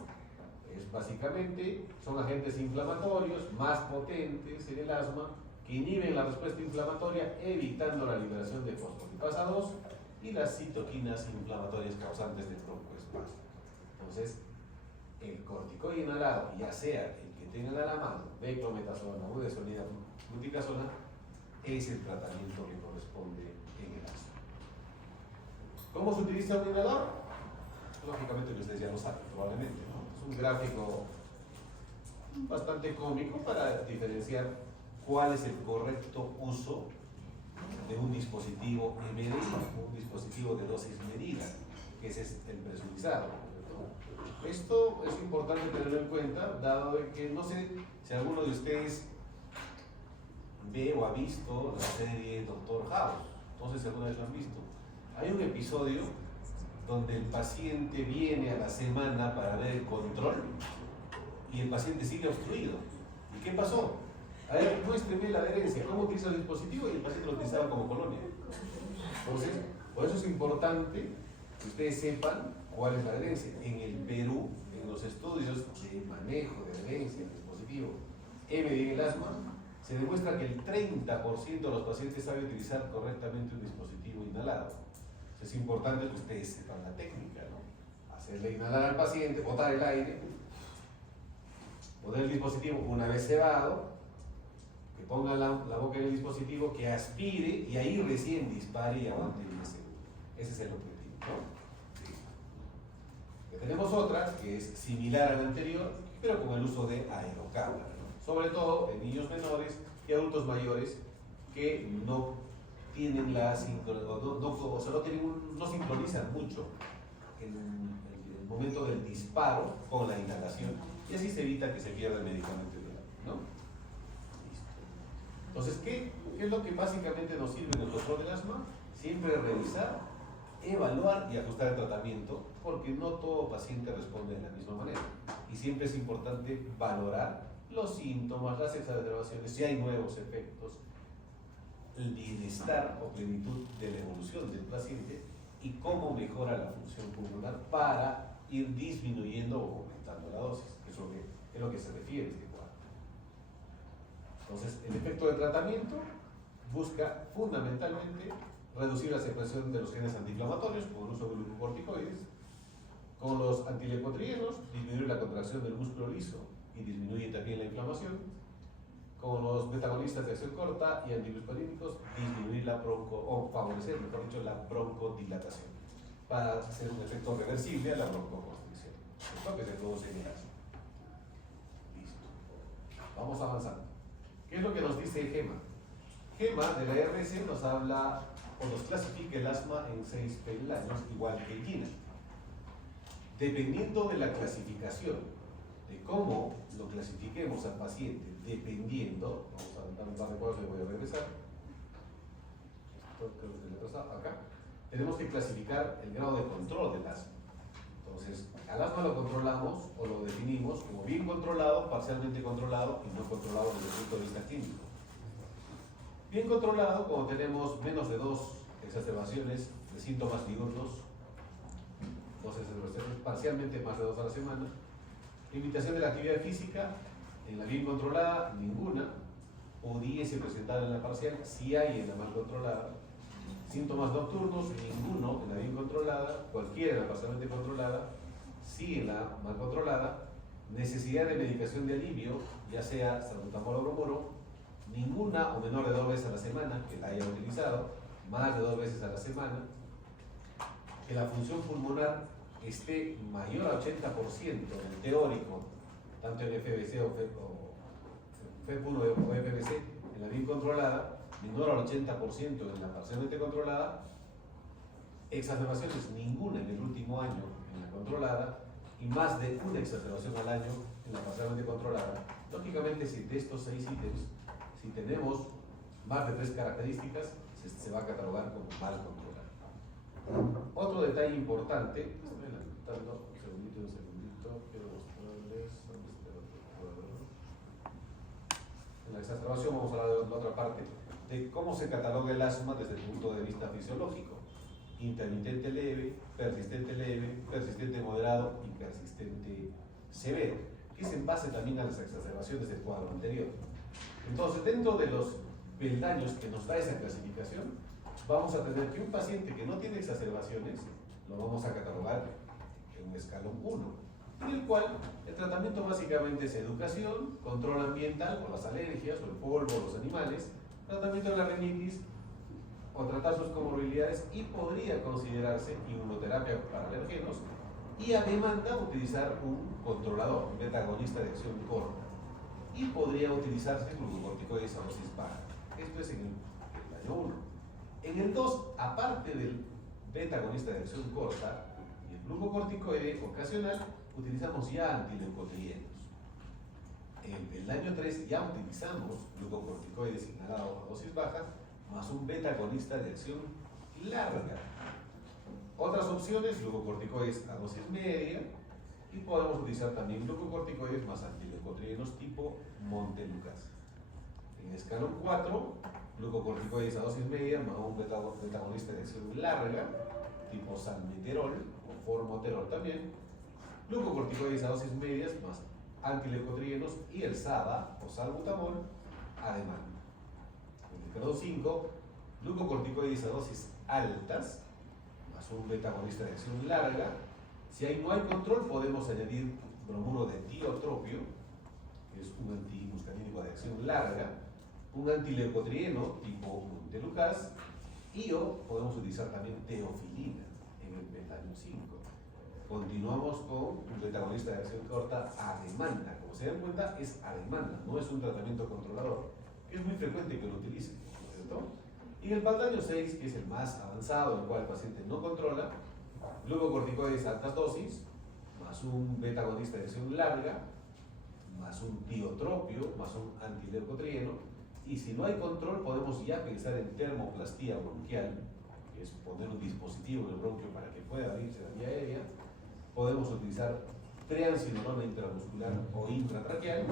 Es básicamente, son agentes inflamatorios más potentes en el asma, que inhiben la respuesta inflamatoria, evitando la liberación de fosfolipasa 2 y las citoquinas inflamatorias causantes de broncoespasmo. Entonces, el corticoide inhalado, ya sea el que tengan a la mano, beclometasona, budesonida, fluticasona, es el tratamiento que corresponde en el asma. ¿Cómo se utiliza un inhalador? Lógicamente que ustedes ya lo saben, probablemente, ¿no? Es un gráfico bastante cómico para diferenciar cuál es el correcto uso de un dispositivo MDI, un dispositivo de dosis medida, que ese es el presurizado. Esto es importante tenerlo en cuenta, dado que no sé si alguno de ustedes ve o ha visto la serie Doctor House. No sé si alguna vez lo han visto. Hay un episodio donde el paciente viene a la semana para ver el control y el paciente sigue obstruido. ¿Y qué pasó? A ver, muéstreme la adherencia, cómo utiliza el dispositivo, y el paciente lo utilizaba como colonia. Entonces, por eso es importante que ustedes sepan cuál es la adherencia. En el Perú, en los estudios de manejo de adherencia del dispositivo MDI en el asma, se demuestra que el 30% de los pacientes sabe utilizar correctamente un dispositivo inhalado. Es importante que ustedes sepan la técnica, ¿no? Hacerle inhalar al paciente, botar el aire, poner el dispositivo una vez cebado, que ponga la boca en el dispositivo, que aspire y ahí recién dispare y aguante 10 segundos. Ese es el objetivo, ¿no? Sí. Que tenemos otra que es similar a la anterior, pero con el uso de aerocámara, ¿no? Sobre todo en niños menores y adultos mayores que no tienen no sincronizan mucho en el momento del disparo con la inhalación, y así se evita que se pierda el medicamento, ¿no? Listo. Entonces, ¿qué es lo que básicamente nos sirve en el control del asma? Siempre revisar, evaluar y ajustar el tratamiento, porque no todo paciente responde de la misma manera. Y siempre es importante valorar los síntomas, las exacerbaciones, si hay nuevos efectos, el bienestar o plenitud de la evolución del paciente y cómo mejora la función pulmonar para ir disminuyendo o aumentando la dosis, que es lo que se refiere a este cuadro. Entonces, el efecto del tratamiento busca fundamentalmente reducir la secreción de los genes antiinflamatorios con el uso de glucocorticoides. Con los antileucotrienos, disminuir la contracción del músculo liso y disminuye también la inflamación. Con los metabolistas de acción corta y antihispolínicos, disminuir favorecer, mejor dicho, la broncodilatación, para hacer un efecto reversible a la broncoconstricción, esto que se produce en el asma. Listo. Vamos avanzando. ¿Qué es lo que nos dice GEMA? GEMA de la RS nos habla o nos clasifica el asma en 6 peldaños, igual que GINA. Dependiendo de la clasificación, de cómo lo clasifiquemos al paciente, dependiendo, vamos a dar un par de cosas, le voy a regresar. Esto creo que le pasa acá. Tenemos que clasificar el grado de control del asma. Entonces, al asma lo controlamos o lo definimos como bien controlado, parcialmente controlado y no controlado desde el punto de vista clínico. Bien controlado, cuando tenemos menos de 2 exacerbaciones de síntomas diurnos, 2 exacerbaciones, parcialmente más de 2 a la semana. Limitación de la actividad física, en la bien controlada, ninguna. pudiese presentar en la parcial, si hay en la mal controlada. Síntomas nocturnos, ninguno en la bien controlada, cualquiera en la parcialmente controlada, sí en la mal controlada. Necesidad de medicación de alivio, ya sea salbutamol o bromuro, ninguna o menor de 2 veces a la semana que la haya utilizado, más de 2 veces a la semana. Que la función pulmonar esté mayor al 80% en el teórico, tanto en FBC o FEP1 o FBC, en la bien controlada, menor al 80% en la parcialmente controlada. Exacerbaciones ninguna en el último año en la controlada y más de una exacerbación al año en la parcialmente controlada. Lógicamente, si de estos 6 ítems, si tenemos más de 3 características, se va a catalogar como mal controlada. Otro detalle importante, estoy adelantando, un segundito, quiero mostrarles dónde está el otro cuadro. En la exacerbación vamos a hablar de la otra parte, de cómo se cataloga el asma desde el punto de vista fisiológico. Intermitente leve, persistente moderado y persistente severo, que es en base también a las exacerbaciones del cuadro anterior. Entonces, dentro de los peldaños que nos da esa clasificación, vamos a tener que un paciente que no tiene exacerbaciones, lo vamos a catalogar en un escalón 1, en el cual el tratamiento básicamente es educación, control ambiental por las alergias o el polvo o los animales, tratamiento de la rinitis, o tratar sus comorbilidades, y podría considerarse inmunoterapia para alergenos y a demanda utilizar un controlador, un beta-agonista de acción corta, y podría utilizarse glucocorticoides a dosis baja. Esto es en el año 1. En el 2, aparte del beta-agonista de acción corta y el glucocorticoide ocasional, utilizamos ya antileucotrienos. En el año 3 ya utilizamos glucocorticoides inhalados a dosis baja más un beta-agonista de acción larga. Otras opciones, glucocorticoides a dosis media, y podemos utilizar también glucocorticoides más antileucotrienos tipo Montelukast. En escalón 4, glucocorticoides a dosis media más un beta-agonista de acción larga tipo salmeterol o formoterol también, glucocorticoides a dosis medias más antileucotrienos y el SABA o salbutamol a demanda. En el escalón 5, glucocorticoides a dosis altas más un beta-agonista de acción larga. Si ahí no hay control, podemos añadir bromuro de tiotropio, que es un antimuscarínico de acción larga, un antileucotrieno tipo Montelukast, y o podemos utilizar también teofilina en el peldaño 5. Continuamos con un beta-agonista de acción corta a demanda. Como se dan cuenta, es a demanda, no es un tratamiento controlador, que es muy frecuente que lo utilicen, ¿no es cierto? Y en el peldaño 6, que es el más avanzado, el cual el paciente no controla, glucocorticoides a altas dosis, más un beta-agonista de acción larga, más un tiotropio, más un antileucotrieno, y si no hay control podemos ya pensar en termoplastía bronquial, que es poner un dispositivo en el bronquio para que pueda abrirse la vía aérea. Podemos utilizar triamcinolona intramuscular o intratraqueal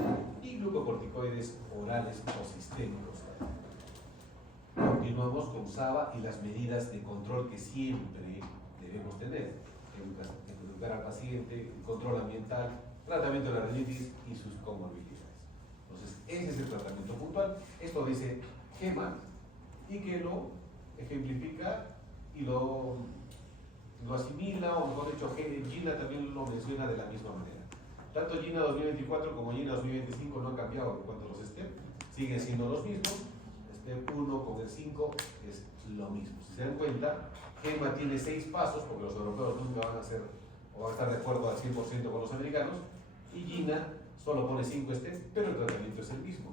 y glucocorticoides orales o sistémicos. Continuamos con SABA y las medidas de control que siempre debemos tener: educar al paciente, control ambiental, tratamiento de la rinitis y sus comorbilidades. Entonces, ese es el tratamiento puntual. Esto dice GEMA, y que lo ejemplifica y lo asimila, o mejor dicho, GINA también lo menciona de la misma manera. Tanto GINA 2024 como GINA 2025 no han cambiado en cuanto a los STEP, siguen siendo los mismos. STEP 1 con el 5 es lo mismo. Si se dan cuenta, GEMA tiene 6 pasos, porque los europeos nunca van a hacer o van a estar de acuerdo al 100% con los americanos, y GINA solo pone 5 STEP, pero el tratamiento es el mismo.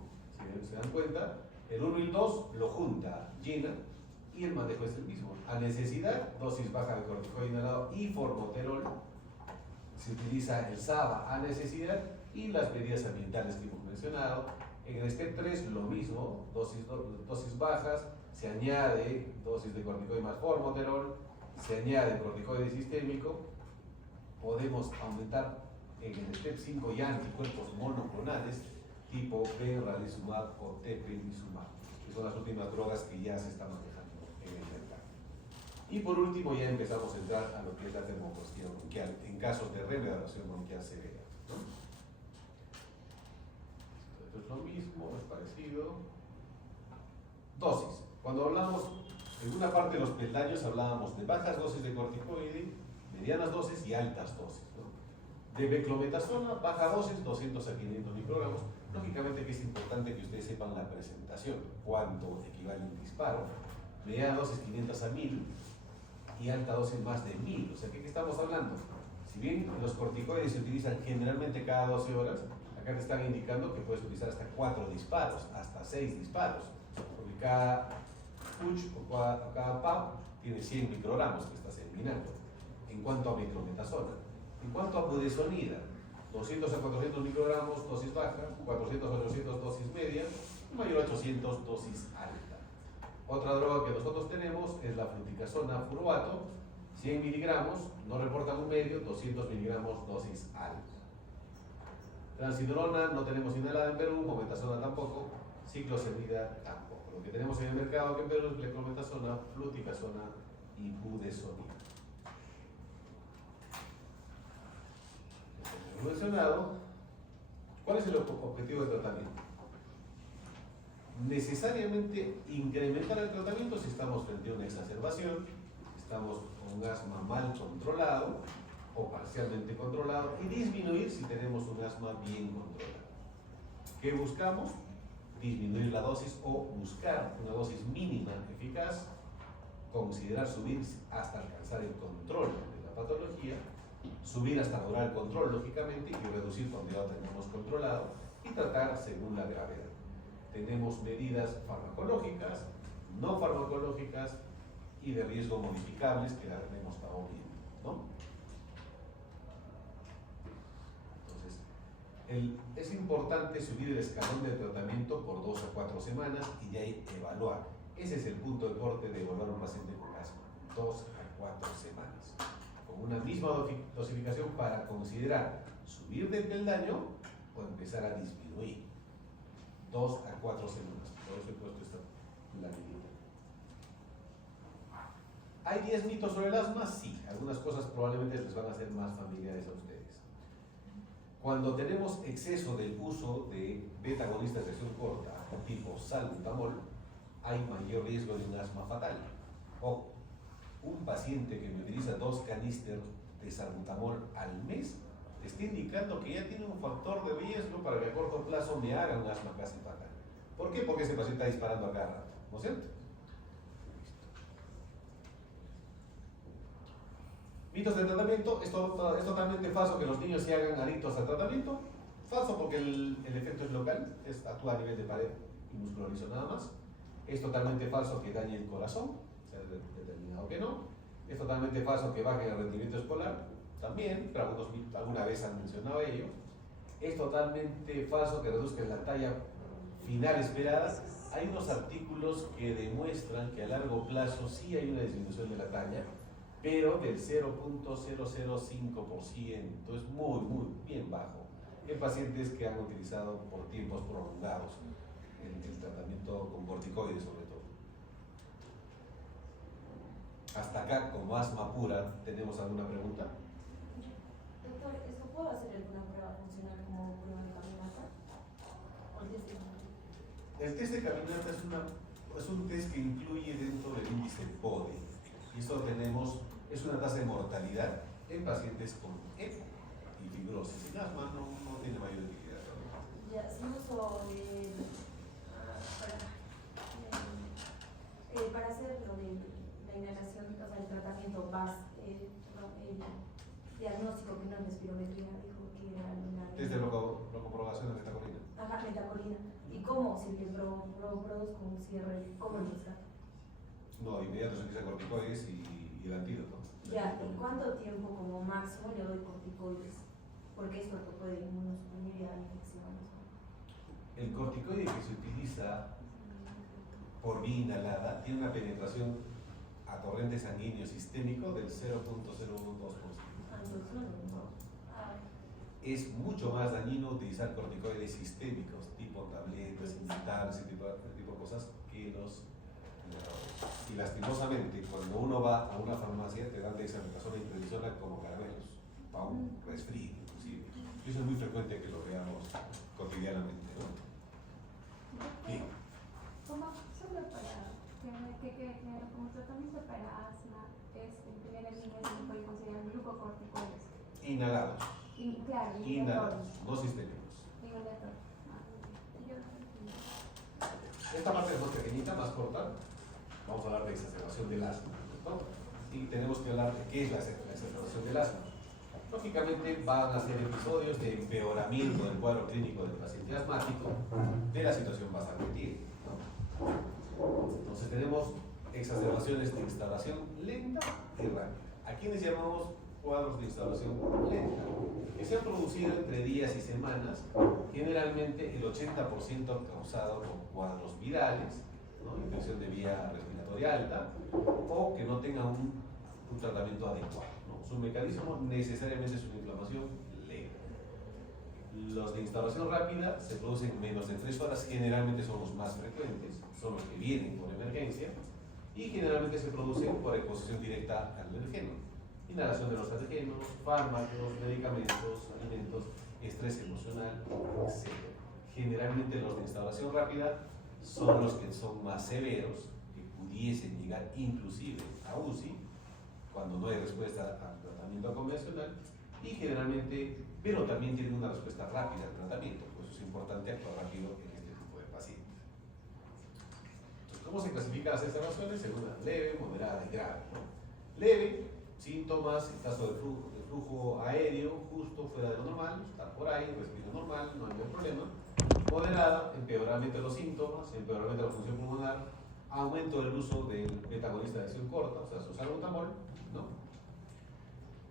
Si se dan cuenta, el 1 y el 2 lo junta GINA y el manejo es el mismo. A necesidad, dosis baja de corticoide inhalado y formoterol. Se utiliza el SABA a necesidad y las medidas ambientales que hemos mencionado. En el STEP 3 lo mismo, dosis bajas, se añade dosis de corticoide más formoterol, se añade corticoide sistémico. Podemos aumentar en el STEP 5 ya anticuerpos monoclonales tipo benralizumab o tepemizumab, que son las últimas drogas que ya se están manejando en el mercado. Y por último ya empezamos a entrar a lo que es la termoplastía bronquial en casos de remedración bronquial severa, ¿no? Esto es lo mismo, es parecido. Dosis. Cuando hablamos, en una parte de los peldaños hablábamos de bajas dosis de corticoide, medianas dosis y altas dosis, ¿no? De beclometasona, baja dosis, 200 a 500 microgramos. Lógicamente que es importante que ustedes sepan la presentación, cuánto equivale un disparo. Mediana dosis 500 a 1000 y alta dosis más de 1000. O sea, ¿qué estamos hablando? Si bien los corticoides se utilizan generalmente cada 12 horas, acá te están indicando que puedes utilizar hasta 4 disparos, hasta 6 disparos. Porque cada push o cada PAP tiene 100 microgramos que estás eliminando. En cuanto a beclometasona. En cuanto a budesonida, 200 a 400 microgramos, dosis baja, 400 a 800, dosis media, y mayor a 800, dosis alta. Otra droga que nosotros tenemos es la fluticasona furoato, 100 miligramos, no reportan un medio, 200 miligramos, dosis alta. Transidrona no tenemos inhalada en Perú, mometasona tampoco, ciclosemida tampoco. Lo que tenemos en el mercado aquí en Perú es beclometasona, fluticasona y budesonida. Mencionado, ¿cuál es el objetivo del tratamiento? Necesariamente incrementar el tratamiento si estamos frente a una exacerbación, estamos con un asma mal controlado o parcialmente controlado, y disminuir si tenemos un asma bien controlado. ¿Qué buscamos? Disminuir la dosis o buscar una dosis mínima eficaz, considerar subir hasta alcanzar el control de la patología, subir hasta lograr el control, lógicamente, y reducir cuando ya lo tenemos controlado, y tratar según la gravedad. Tenemos medidas farmacológicas, no farmacológicas y de riesgo modificables que las hemos estado viendo, ¿no? Entonces, es importante subir el escalón de tratamiento por 2 a 4 semanas y de ahí evaluar. Ese es el punto de corte de evaluar a un paciente con asma, 2 a 4 semanas. Con una misma dosificación para considerar subir del peldaño o empezar a disminuir. 2 a 4 semanas. Por eso he puesto esta laminita. ¿Hay 10 mitos sobre el asma? Sí. Algunas cosas probablemente les van a ser más familiares a ustedes. Cuando tenemos exceso del uso de beta-agonistas de acción corta tipo salbutamol, hay mayor riesgo de un asma fatal. O un paciente que me utiliza 2 caníster de salbutamol al mes está indicando que ya tiene un factor de riesgo para que a corto plazo me haga un asma casi fatal. ¿Por qué? Porque ese paciente está disparando a cada rato, ¿no es cierto? Mitos de tratamiento: es totalmente falso que los niños se hagan adictos al tratamiento. Falso, porque el efecto es local, actúa a nivel de pared y muscularizo nada más. Es totalmente falso que dañe el corazón, se ha determinado que no. Es totalmente falso que baje el rendimiento escolar, también, pero alguna vez han mencionado ello. Es totalmente falso que reduzca la talla final esperada. Hay unos artículos que demuestran que a largo plazo sí hay una disminución de la talla, pero del 0.005%, es muy bien bajo, en pacientes que han utilizado por tiempos prolongados el tratamiento con corticoides sobre todo. Hasta acá, como asma pura, ¿tenemos alguna pregunta? Doctor, ¿eso puedo hacer alguna prueba funcional como prueba de caminata? El test de caminata es un test que incluye dentro del índice PODE. Y eso es una tasa de mortalidad en pacientes con EPO y fibrosis. El asma no tiene mayor utilidad. Ya, si uso para hacer lo de la inhalación, o sea, el tratamiento el diagnóstico que no es espirometría, dijo que era una... Test de locoprobación de metacolina. Ajá, metacolina. ¿Y cómo? Si le produzco un cierre, ¿cómo lo rescato? No, de inmediato se utiliza corticoides y el antídoto. Ya, ¿y cuánto tiempo como máximo le doy corticoides? Porque esto puede inmunosuprimir a infecciones. El corticoide que se utiliza por vía inhalada tiene una penetración a torrente sanguíneo sistémico del 0.012%. Es mucho más dañino utilizar corticoides sistémicos, tipo tabletas, inyectables, ese tipo de cosas, que los inhaladores. Y lastimosamente, cuando uno va a una farmacia, te dan dexametasona y prednisona como caramelos, para un resfrío, inclusive. Y eso es muy frecuente que lo veamos cotidianamente, ¿no? Bien. Solo para uso para asma es en primera línea se puede considerar glucocorticoides. Inhalados. Claro, Inhalados, no sistémicos. inhalatorios. Esta parte es más pequeñita, más corta. Vamos a hablar de exacerbación del asma, ¿no? Y tenemos que hablar de qué es la exacerbación del asma. Lógicamente van a ser episodios de empeoramiento del cuadro clínico del paciente asmático de la situación basal que tiene, ¿no? Entonces tenemos exacerbaciones de instalación lenta y rápida. ¿A quiénes llamamos cuadros de instalación lenta? Que se han producido entre días y semanas, generalmente el 80% causado por cuadros virales, ¿no? Infección de vía respiratoria alta, o que no tengan un tratamiento adecuado, ¿no? Su mecanismo necesariamente es una inflamación leve. Los de instalación rápida se producen en menos de 3 horas, generalmente son los más frecuentes, son los que vienen por emergencia, y generalmente se producen por exposición directa al alergeno. Inhalación de los alergenos, fármacos, medicamentos, alimentos, estrés emocional, etc. Generalmente los de instalación rápida son los que son más severos, que pudiesen llegar inclusive a UCI, cuando no hay respuesta al tratamiento convencional, y generalmente, pero también tienen una respuesta rápida al tratamiento, pues es importante actuar rápido en este tipo de pacientes. Entonces, ¿cómo se clasifican las exacerbaciones? Según la leve, moderada y grave, ¿no? Leve, síntomas, en caso de flujo aéreo justo fuera de lo normal, está por ahí, respira normal, no hay ningún problema. Moderada, empeoramiento de los síntomas, empeoramiento de la función pulmonar, aumento del uso del beta-agonista de acción corta, o sea, su salbutamol, ¿no?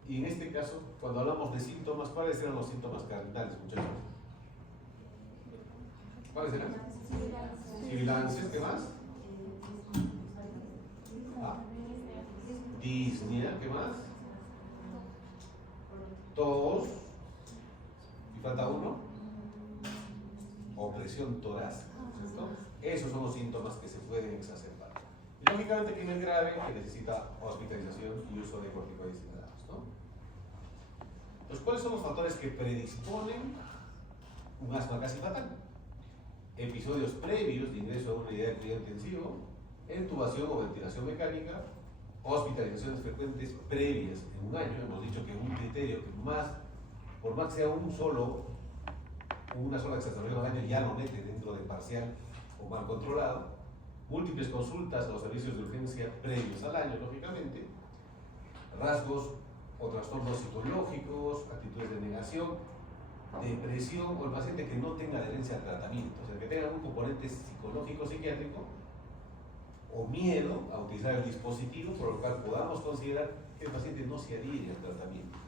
Y en este caso, cuando hablamos de síntomas, ¿cuáles eran los síntomas cardinales, muchachos? ¿Cuáles eran? Sibilancias, ¿qué más? Ah, disnea, ¿qué más? Tos, y falta uno, opresión torácica, ¿cierto? Esos son los síntomas que se pueden exacerbar. Y lógicamente que en el grave que necesita hospitalización y uso de corticoides inhalados, ¿no? Entonces, ¿cuáles son los factores que predisponen un asma casi fatal? Episodios previos de ingreso a una unidad de cuidado intensivo, intubación o ventilación mecánica, hospitalizaciones frecuentes previas en un año. Hemos dicho que un criterio que por más que sea una sola exacerbación al año ya lo mete dentro de parcial o mal controlado. Múltiples consultas a los servicios de urgencia previos al año, lógicamente. Rasgos o trastornos psicológicos, actitudes de negación, depresión, o el paciente que no tenga adherencia al tratamiento, o sea, que tenga un componente psicológico psiquiátrico o miedo a utilizar el dispositivo, por lo cual podamos considerar que el paciente no se adhiere al tratamiento.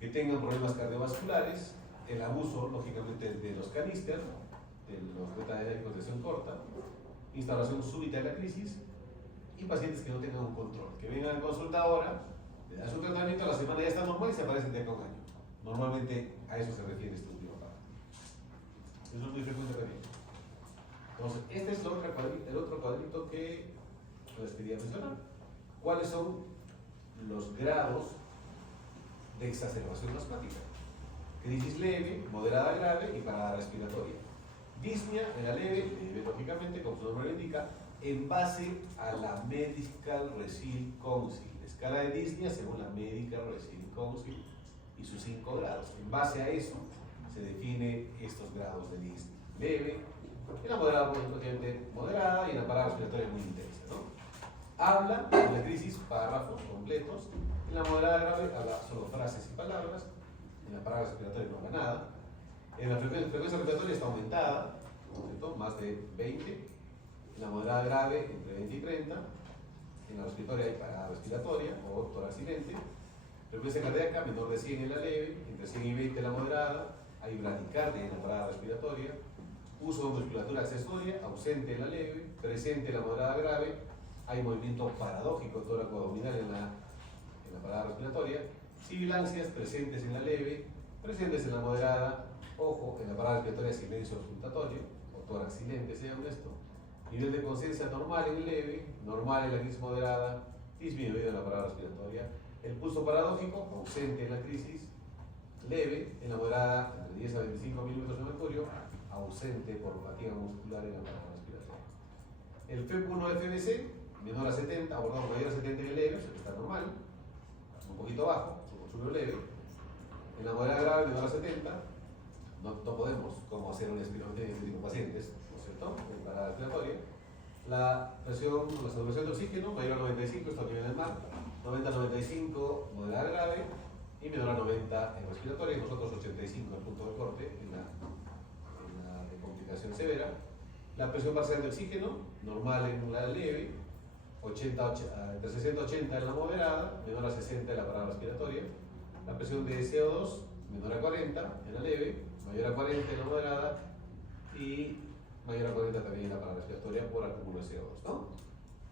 Que tengan problemas cardiovasculares, el abuso, lógicamente, de los caníster, de los beta-adrenérgicos de acción corta, instauración súbita de la crisis, y pacientes que no tengan un control, que vengan a consulta ahora, le dan su tratamiento, a la semana ya está normal y se aparecen de acá a un año. Normalmente a eso se refiere este último párrafo. Eso es muy frecuente también. Entonces, este es el otro cuadrito que les quería mencionar. ¿Cuáles son los grados de exacerbación asmática? Crisis leve, moderada grave y parada respiratoria. Disnea era leve, lógicamente, como su nombre lo indica, en base a la Medical Receive Council. Escala de disnea según la Medical Receive Council y sus 5 grados. En base a eso se define estos grados de disnea. Leve, en la moderada, lógicamente moderada, y en la parada respiratoria muy intensa, ¿no? Habla en la crisis párrafos completos, en la moderada grave habla solo frases y palabras, en la parada respiratoria no habla nada, en la frecuencia respiratoria está aumentada, ¿cierto? Más de 20, en la moderada grave entre 20 y 30, en la respiratoria hay parada respiratoria o tórax silente, frecuencia cardíaca menor de 100 en la leve, entre 100 y 20 en la moderada, hay bradicardia en la parada respiratoria, uso de musculatura accesoria, ausente en la leve, presente en la moderada grave, hay movimiento paradójico tóraco-abdominal en la parada respiratoria, sibilancias presentes en la leve, presentes en la moderada, ojo, en la parada respiratoria silencio auscultatorio, o tórax silente, sea honesto, nivel de conciencia normal en leve, normal en la crisis moderada, disminuido en la parada respiratoria, el pulso paradójico, ausente en la crisis, leve, en la moderada, entre 10 a 25 milímetros de mercurio, ausente por fatiga muscular en la parada respiratoria. El FEP1 FBC, menor a 70, abordamos mayor a 70 en el leve, o sea que está normal, un poquito bajo, un suyo leve. En la moderada grave, menor a 70, no podemos como hacer una espirometría en este tipo de pacientes, ¿no es cierto? En parada respiratoria. La presión, la saturación de oxígeno, mayor a 95, esto a nivel del mar, 90-95, moderada grave, y menor a 90 en respiratoria, y nosotros 85 en el punto de corte, en la de complicación severa. La presión parcial de oxígeno, normal en la leve, entre 60 y 80 en la moderada, menor a 60 en la parada respiratoria. La presión de CO2, menor a 40 en la leve, mayor a 40 en la moderada y mayor a 40 también en la parada respiratoria por acúmulo de CO2, ¿no?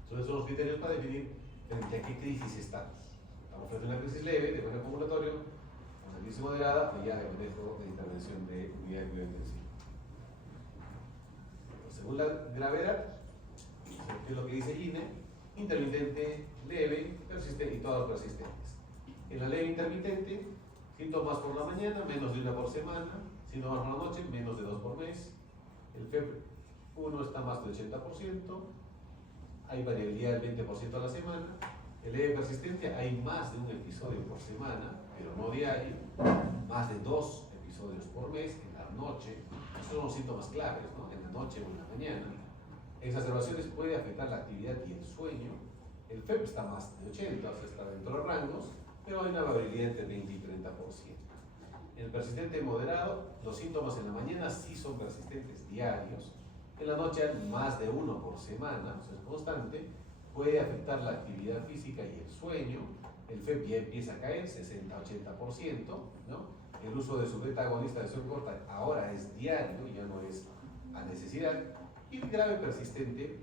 Entonces son los criterios para definir frente a qué crisis estamos. Estamos frente a una crisis leve, de buen acumulatorio, una crisis moderada y ya el manejo de intervención de unidad de cuidado intensivo. Según la gravedad, que es lo que dice INE, intermitente, leve, persistente y todas persistentes. En la leve intermitente, síntomas por la mañana, menos de 1 por semana, síntomas por la noche, menos de 2 por mes. El FEP1 está más del 80%, hay variabilidad del 20% a la semana. El leve persistente, hay más de un episodio por semana, pero no diario, más de 2 episodios por mes en la noche. Esos son los síntomas claves, ¿no? En la noche o en la mañana. Exacerbaciones puede afectar la actividad y el sueño. El FEP está más de 80, o sea, está dentro de rangos, pero hay una variabilidad entre 20 y 30%. En el persistente moderado, los síntomas en la mañana sí son persistentes diarios. En la noche hay más de 1 por semana, o sea, es constante. Puede afectar la actividad física y el sueño. El FEP ya empieza a caer, 60-80%, ¿no? El uso de su beta agonista de acción corta ahora es diario, ya no es a necesidad. Y el grave persistente,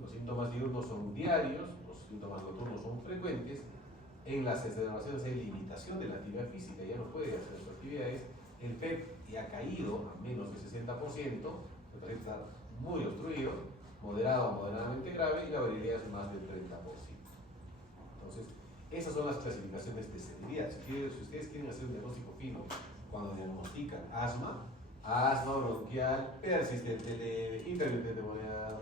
los síntomas diurnos son diarios, los síntomas nocturnos son frecuentes. En las exacerbaciones hay limitación de la actividad física, ya no puede hacer sus actividades. El FEP ya ha caído a menos del 60%, el paciente está muy obstruido, moderado o moderadamente grave, y la variabilidad es más del 30%. Entonces, esas son las clasificaciones de severidad. Si ustedes quieren hacer un diagnóstico fino cuando diagnostican asma bronquial, persistente leve, intermitente moderado,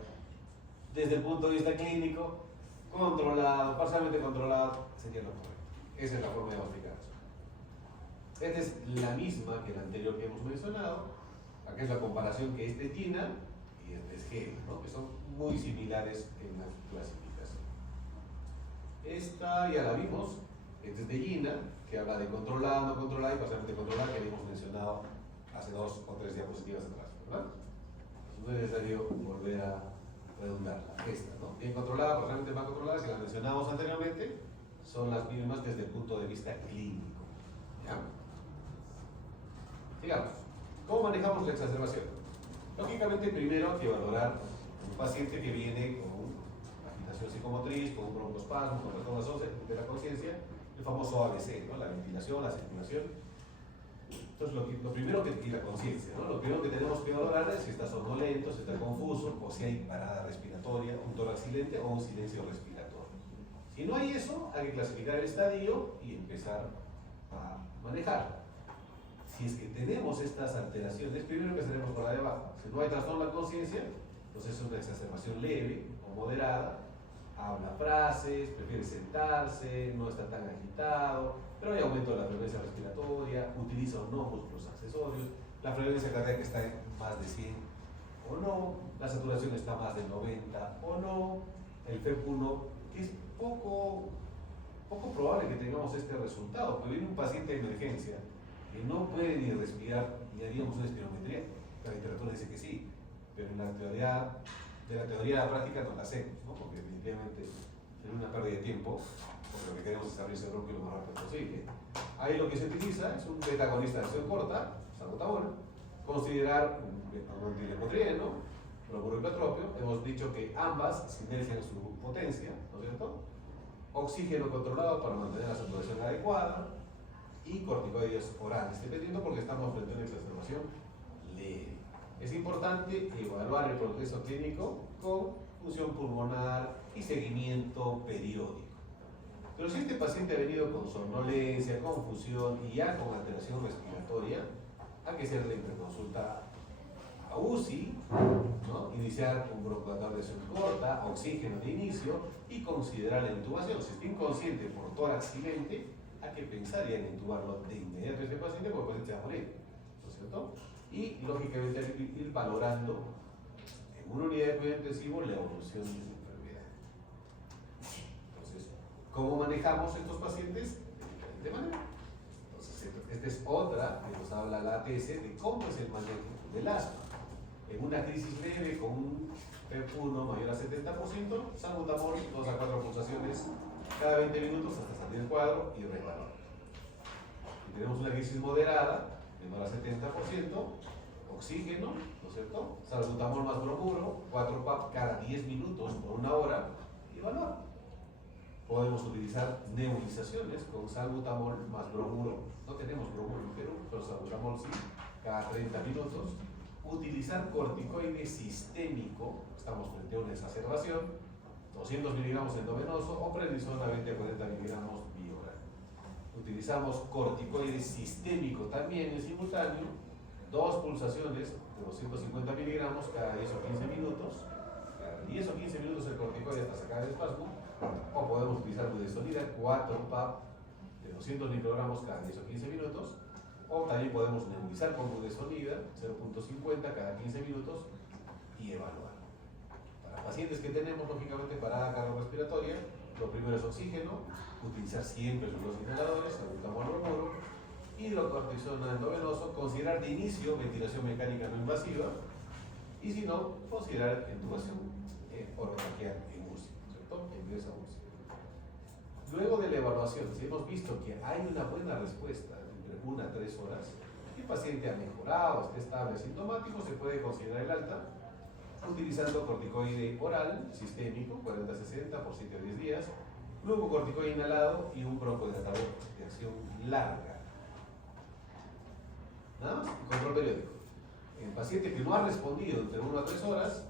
desde el punto de vista clínico, controlado, parcialmente controlado, sería lo correcto. Esa es la forma de diagnosticar. Esta es la misma que la anterior que hemos mencionado. Acá es la comparación que este TINA y este es GEL, ¿no? Que son muy similares en la clasificación. Esta ya la vimos, esta es de GINA, que habla de controlada, no controlada y parcialmente controlada, que habíamos mencionado hace 2 o 3 diapositivas atrás, ¿verdad? No es necesario volver a redundarla. Esta, ¿no? Bien controlada, parcialmente mal controlada, que la mencionamos anteriormente, son las mismas desde el punto de vista clínico. ¿Ya? Sigamos. ¿Cómo manejamos la exacerbación? Lógicamente, primero hay que valorar un paciente que viene con agitación psicomotriz, con un broncoespasmo, con trastorno de la conciencia, el famoso ABC, ¿no? La ventilación, la circulación. Entonces, lo primero que, y la conciencia, ¿no? Lo primero que tenemos que valorar es si está somnolento, si está confuso, o si hay parada respiratoria, un tórax silente o un silencio respiratorio. Si no hay eso, hay que clasificar el estadio y empezar a manejar. Si es que tenemos estas alteraciones, primero empezaremos por la de abajo. Si no hay trastorno de la conciencia, entonces es una exacerbación leve o moderada, habla frases, prefiere sentarse, no está tan agitado, pero hay aumento de la frecuencia respiratoria, utiliza o no músculos accesorios, la frecuencia cardíaca está en más de 100 o no, la saturación está más de 90 o no, el FEP1, que es poco probable que tengamos este resultado, porque viene un paciente de emergencia que no puede ni respirar y haríamos una espirometría, la literatura dice que sí, pero en la teoría de la práctica no la hacemos, ¿no? Porque definitivamente sería una pérdida de tiempo, porque lo que queremos es abrir ese bronquio lo más rápido posible. Ahí lo que se utiliza es un beta agonista de acción corta, salbutamol, considerar un antilepotrieno, clorburoclotropio. Hemos dicho que ambas sinergian su potencia, ¿no es cierto? Oxígeno controlado para mantener la saturación adecuada y corticoides orales, dependiendo porque estamos frente a una exacerbación leve. Es importante evaluar el progreso clínico con función pulmonar y seguimiento periódico. Pero si este paciente ha venido con somnolencia, confusión y ya con alteración respiratoria, hay que hacerle interconsulta a UCI, ¿no? Y iniciar un broncodilatador de suelo corta, oxígeno de inicio y considerar la intubación. Si está inconsciente por tórax silente, hay que pensar ya en intubarlo de inmediato a ese paciente porque el paciente se va a morir, ¿no es cierto? Y lógicamente hay que ir valorando en una unidad de cuidado intensivo la evolución de su enfermedad. Entonces, ¿cómo manejamos estos pacientes? De diferente manera. Entonces, esta es otra que nos habla la ATS de cómo es el manejo del asma. En una crisis leve con un PEP1 mayor a 70%, salbutamol 2 a 4 pulsaciones cada 20 minutos hasta salir del cuadro y reevaluar. Si tenemos una crisis moderada, menor a 70%, oxígeno, ¿no es cierto? Salbutamol más bromuro, 4 PAP cada 10 minutos por una hora y evaluar. Podemos utilizar nebulizaciones con salbutamol más bromuro. No tenemos bromuro en Perú, pero salbutamol sí, cada 30 minutos. Utilizar corticoide sistémico, estamos frente a una exacerbación, 200 miligramos endovenoso o prednisona 20 a 40 miligramos bioral. Utilizamos corticoide sistémico también en simultáneo, 2 pulsaciones de 250 miligramos cada 10 o 15 minutos, cada 10 o 15 minutos el corticoide hasta sacar el espasmo, o podemos utilizar budesonida 4 PAP de 200 microgramos cada 10 o 15 minutos, o también podemos nebulizar con budesonida 0.50 cada 15 minutos y evaluar. Para pacientes que tenemos lógicamente parada cardiorrespiratoria, lo primero es oxígeno, utilizar siempre los inhaladores, salbutamol bromuro, hidrocortisona endovenoso, considerar de inicio ventilación mecánica no invasiva y si no, considerar intubación orotraqueal en UCI, ¿cierto? Ingreso a UCI. Luego de la evaluación, si hemos visto que hay una buena respuesta entre 1 a 3 horas, el paciente ha mejorado, está estable, asintomático, se puede considerar el alta utilizando corticoide oral, sistémico, 40-60 por 7 a 10 días, glucocorticoide inhalado y un broncodilatador de acción larga. Nada más, control periódico. El paciente que no ha respondido entre 1 a 3 horas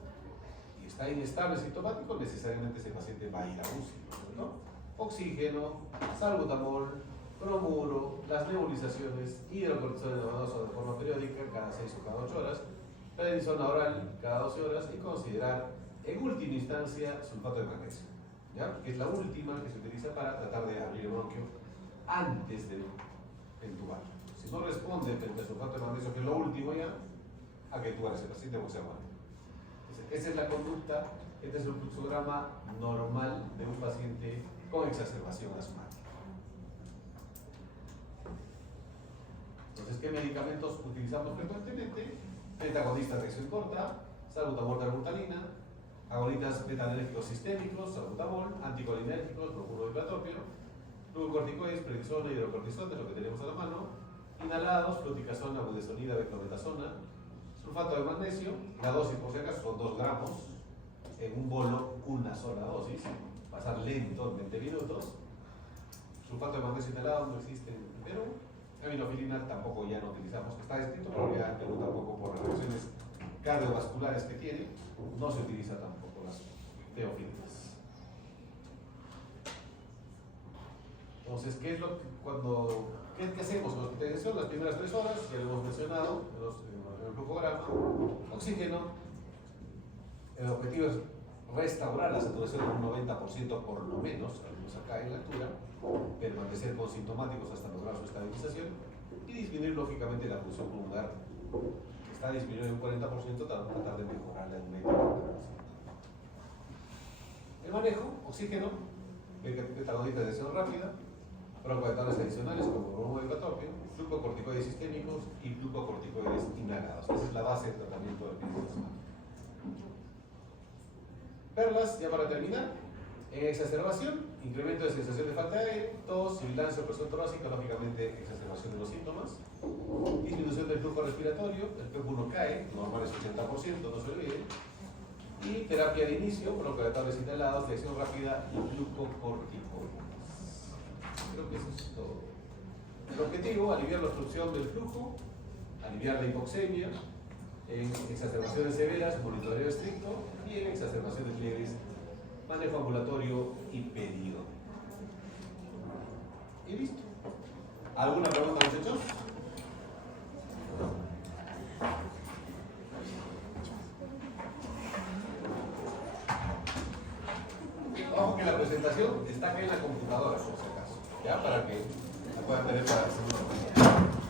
y está inestable sintomático, necesariamente ese paciente va a ir a UCI, ¿no? Oxígeno, salbutamol, bromuro, las nebulizaciones, hidrocortisona endovenoso de forma periódica cada 6 o cada 8 horas, prednisona oral cada 12 horas y considerar en última instancia sulfato de magnesio, ¿ya? Que es la última que se utiliza para tratar de abrir el bronquio antes de entubar. Si no responde frente al sulfato de magnesio, que es lo último ya, hay que entubar a ese paciente porque se aguante. Esa es la conducta, este es el fluxograma normal de un paciente con exacerbación asmática. Entonces, ¿qué medicamentos utilizamos frecuentemente? Beta-agonistas de acción corta, salbutamol darbutalina, agonitas beta-alérgicos sistémicos, salbutamol, anticolinérgicos, bromuro y platopio, glucocorticoides, prednisona y hidrocortisona, lo que tenemos a la mano, inhalados, fluticasona, budesonida, beclometasona, sulfato de magnesio, la dosis por si acaso son 2 gramos, en un bolo una sola dosis, pasar lento en 20 minutos, sulfato de magnesio inhalado no existe en Perú, aminofilina tampoco ya no utilizamos, está escrito, pero ya en Perú tampoco por las reacciones cardiovasculares que tiene, no se utiliza tampoco las teofilinas. Entonces, ¿qué es lo que ¿qué hacemos con la hospitalización? Las primeras 3 horas, ya lo hemos mencionado en el glucograma, oxígeno, el objetivo es restaurar la saturación en un 90% por lo menos, al menos acá en la altura, permanecer con sintomáticos hasta lograr su estabilización y disminuir lógicamente la función pulmonar, que está disminuyendo en un 40%, tratar de mejorarla en un 20%. El manejo, oxígeno, beta-agonitas de acción rápida, broncodilatadores adicionales como bromuro y platopio, glucocorticoides sistémicos y glucocorticoides inhalados. Esa es la base del tratamiento del virus asmático. Perlas, ya para terminar, en exacerbación, incremento de sensación de falta de aire, tos, sibilancia, presión torácica, lógicamente exacerbación de los síntomas, disminución del flujo respiratorio, el PEP1 cae, normal es 80%, no se olviden, y terapia de inicio, broncodilatadores inhalados, de acción rápida y glucocorticoides. Creo que eso es todo. El objetivo, aliviar la obstrucción del flujo, aliviar la hipoxemia, en exacerbaciones severas, monitoreo estricto, y en exacerbaciones leves, manejo ambulatorio y pedido. Y listo. ¿Alguna pregunta, muchachos? presentación está acá en la computadora, por si acaso, ya para que la puedan tener para hacer una